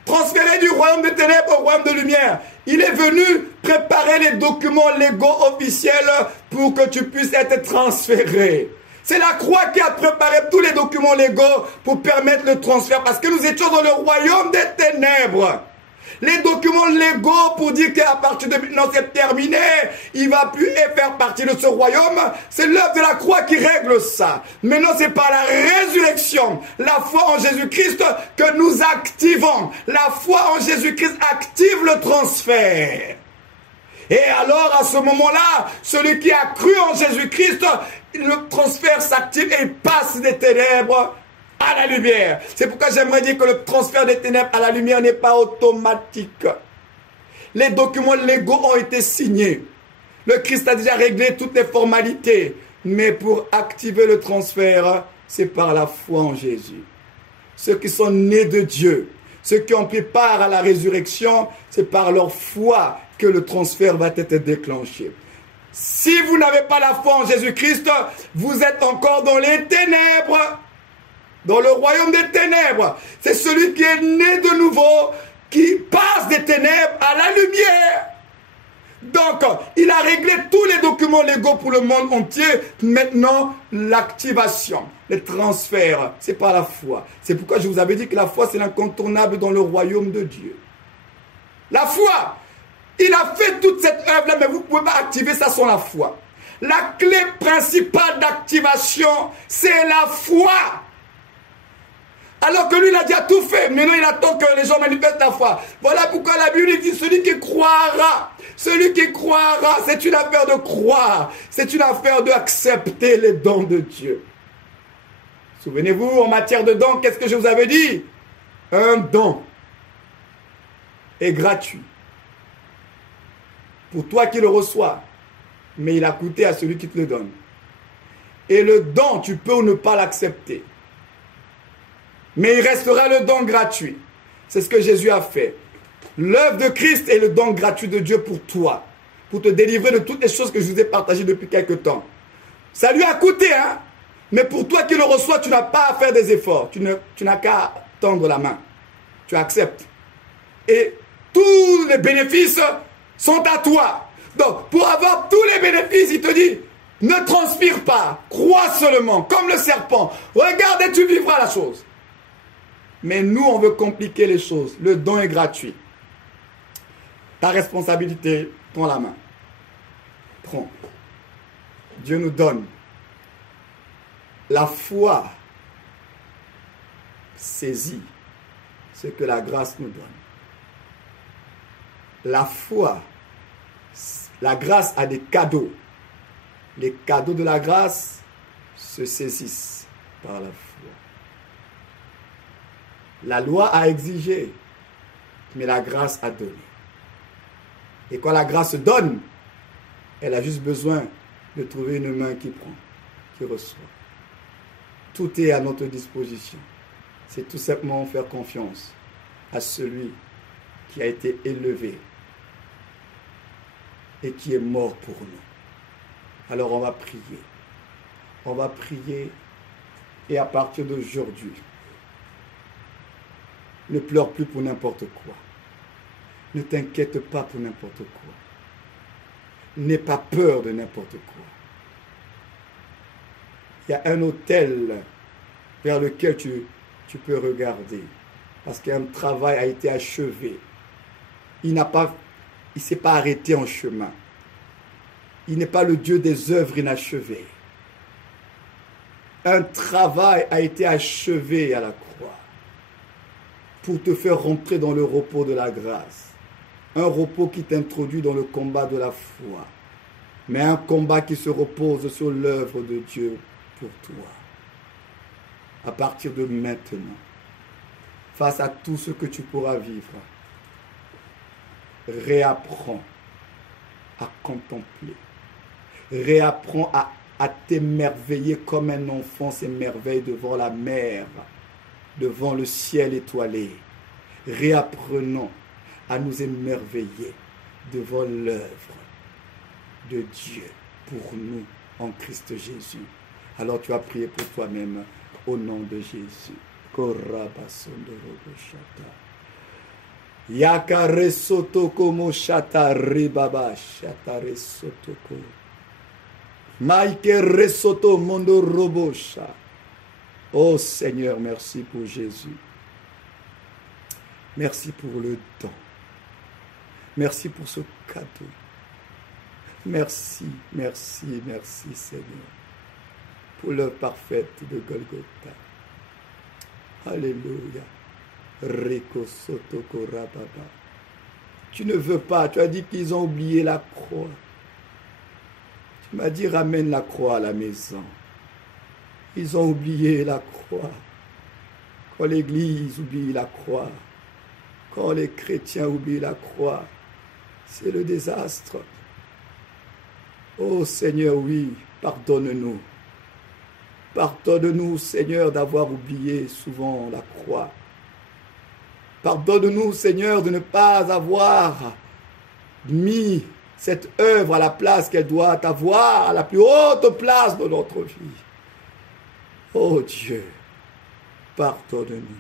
Transféré du royaume de ténèbres au royaume de lumière. Il est venu préparer les documents légaux officiels pour que tu puisses être transféré. C'est la croix qui a préparé tous les documents légaux pour permettre le transfert parce que nous étions dans le royaume des ténèbres. Les documents légaux pour dire qu'à partir de maintenant c'est terminé, il ne va plus faire partie de ce royaume. C'est l'œuvre de la croix qui règle ça. Maintenant c'est par la résurrection, la foi en Jésus-Christ que nous activons. La foi en Jésus-Christ active le transfert. Et alors à ce moment-là, celui qui a cru en Jésus-Christ, le transfert s'active et il passe des ténèbres à la lumière. C'est pourquoi j'aimerais dire que le transfert des ténèbres à la lumière n'est pas automatique. Les documents légaux ont été signés. Le Christ a déjà réglé toutes les formalités. Mais pour activer le transfert, c'est par la foi en Jésus. Ceux qui sont nés de Dieu, ceux qui ont pris part à la résurrection, c'est par leur foi que le transfert va être déclenché. Si vous n'avez pas la foi en Jésus-Christ, vous êtes encore dans les ténèbres. Dans le royaume des ténèbres. C'est celui qui est né de nouveau, qui passe des ténèbres à la lumière. Donc, il a réglé tous les documents légaux pour le monde entier. Maintenant, l'activation, les transferts, c'est par la foi. C'est pourquoi je vous avais dit que la foi, c'est l'incontournable dans le royaume de Dieu. La foi, il a fait toute cette œuvre-là, mais vous ne pouvez pas activer ça sans la foi. La clé principale d'activation, c'est la foi. Alors que lui, il a déjà tout fait. Maintenant, il attend que les gens manifestent la foi. Voilà pourquoi la Bible dit, celui qui croira, c'est une affaire de croire. C'est une affaire d'accepter les dons de Dieu. Souvenez-vous, en matière de dons, qu'est-ce que je vous avais dit? Un don est gratuit. Pour toi qui le reçois. Mais il a coûté à celui qui te le donne. Et le don, tu peux ou ne pas l'accepter. Mais il restera le don gratuit. C'est ce que Jésus a fait. L'œuvre de Christ est le don gratuit de Dieu pour toi. Pour te délivrer de toutes les choses que je vous ai partagées depuis quelque temps. Ça lui a coûté, hein. Mais pour toi qui le reçois, tu n'as pas à faire des efforts. Tu n'as qu'à tendre la main. Tu acceptes. Et tous les bénéfices sont à toi. Donc, pour avoir tous les bénéfices, il te dit, ne transpire pas. Crois seulement, comme le serpent. Regarde et tu vivras la chose. Mais nous, on veut compliquer les choses. Le don est gratuit. Ta responsabilité, prends la main. Prends. Dieu nous donne. La foi saisit ce que la grâce nous donne. La foi, la grâce a des cadeaux. Les cadeaux de la grâce se saisissent par la foi. La loi a exigé, mais la grâce a donné. Et quand la grâce donne, elle a juste besoin de trouver une main qui prend, qui reçoit. Tout est à notre disposition. C'est tout simplement faire confiance à celui qui a été élevé et qui est mort pour nous. Alors on va prier. On va prier et à partir d'aujourd'hui, ne pleure plus pour n'importe quoi. Ne t'inquiète pas pour n'importe quoi. N'aie pas peur de n'importe quoi. Il y a un autel vers lequel tu peux regarder. Parce qu'un travail a été achevé. Il ne s'est pas arrêté en chemin. Il n'est pas le Dieu des œuvres inachevées. Un travail a été achevé à la croix pour te faire rentrer dans le repos de la grâce. Un repos qui t'introduit dans le combat de la foi. Mais un combat qui se repose sur l'œuvre de Dieu pour toi. À partir de maintenant, face à tout ce que tu pourras vivre, réapprends à contempler. Réapprends à t'émerveiller comme un enfant s'émerveille devant la mer, devant le ciel étoilé. Réapprenons à nous émerveiller devant l'œuvre de Dieu pour nous en Christ Jésus. Alors tu as prié pour toi-même au nom de Jésus. Yakare sotoko mo shata ribaba shata resotoko. Maike resoto mondo robosha. Oh Seigneur, merci pour Jésus. Merci pour le don. Merci pour ce cadeau. Merci, merci, merci Seigneur. Pour l'œuvre parfaite de Golgotha. Alléluia. Reko sotoko rababa. Tu ne veux pas, tu as dit qu'ils ont oublié la croix. Tu m'as dit ramène la croix à la maison. Ils ont oublié la croix. Quand l'Église oublie la croix, quand les chrétiens oublient la croix, c'est le désastre. Oh Seigneur, oui, pardonne-nous. Pardonne-nous, Seigneur, d'avoir oublié souvent la croix. Pardonne-nous, Seigneur, de ne pas avoir mis cette œuvre à la place qu'elle doit avoir, à la plus haute place de notre vie. Oh Dieu, pardonne-nous.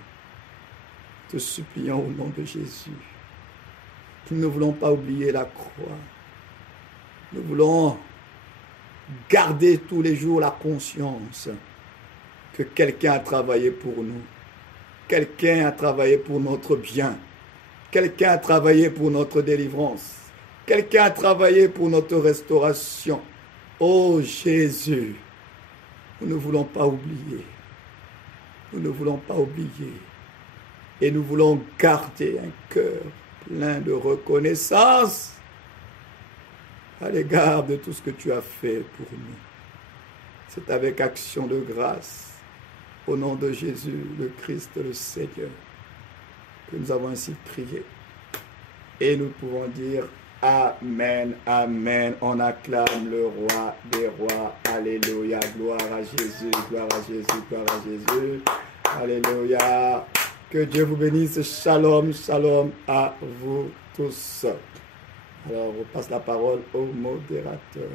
Te supplions au nom de Jésus. Nous ne voulons pas oublier la croix. Nous voulons garder tous les jours la conscience que quelqu'un a travaillé pour nous. Quelqu'un a travaillé pour notre bien. Quelqu'un a travaillé pour notre délivrance. Quelqu'un a travaillé pour notre restauration. Oh Jésus, nous ne voulons pas oublier. Nous ne voulons pas oublier. Et nous voulons garder un cœur plein de reconnaissance à l'égard de tout ce que tu as fait pour nous. C'est avec action de grâce, au nom de Jésus, le Christ, le Seigneur, que nous avons ainsi prié. Et nous pouvons dire Amen, Amen. On acclame le roi des rois. Alléluia. Gloire à Jésus, gloire à Jésus, gloire à Jésus. Alléluia. Que Dieu vous bénisse. Shalom, shalom à vous tous. Alors, on passe la parole au modérateur.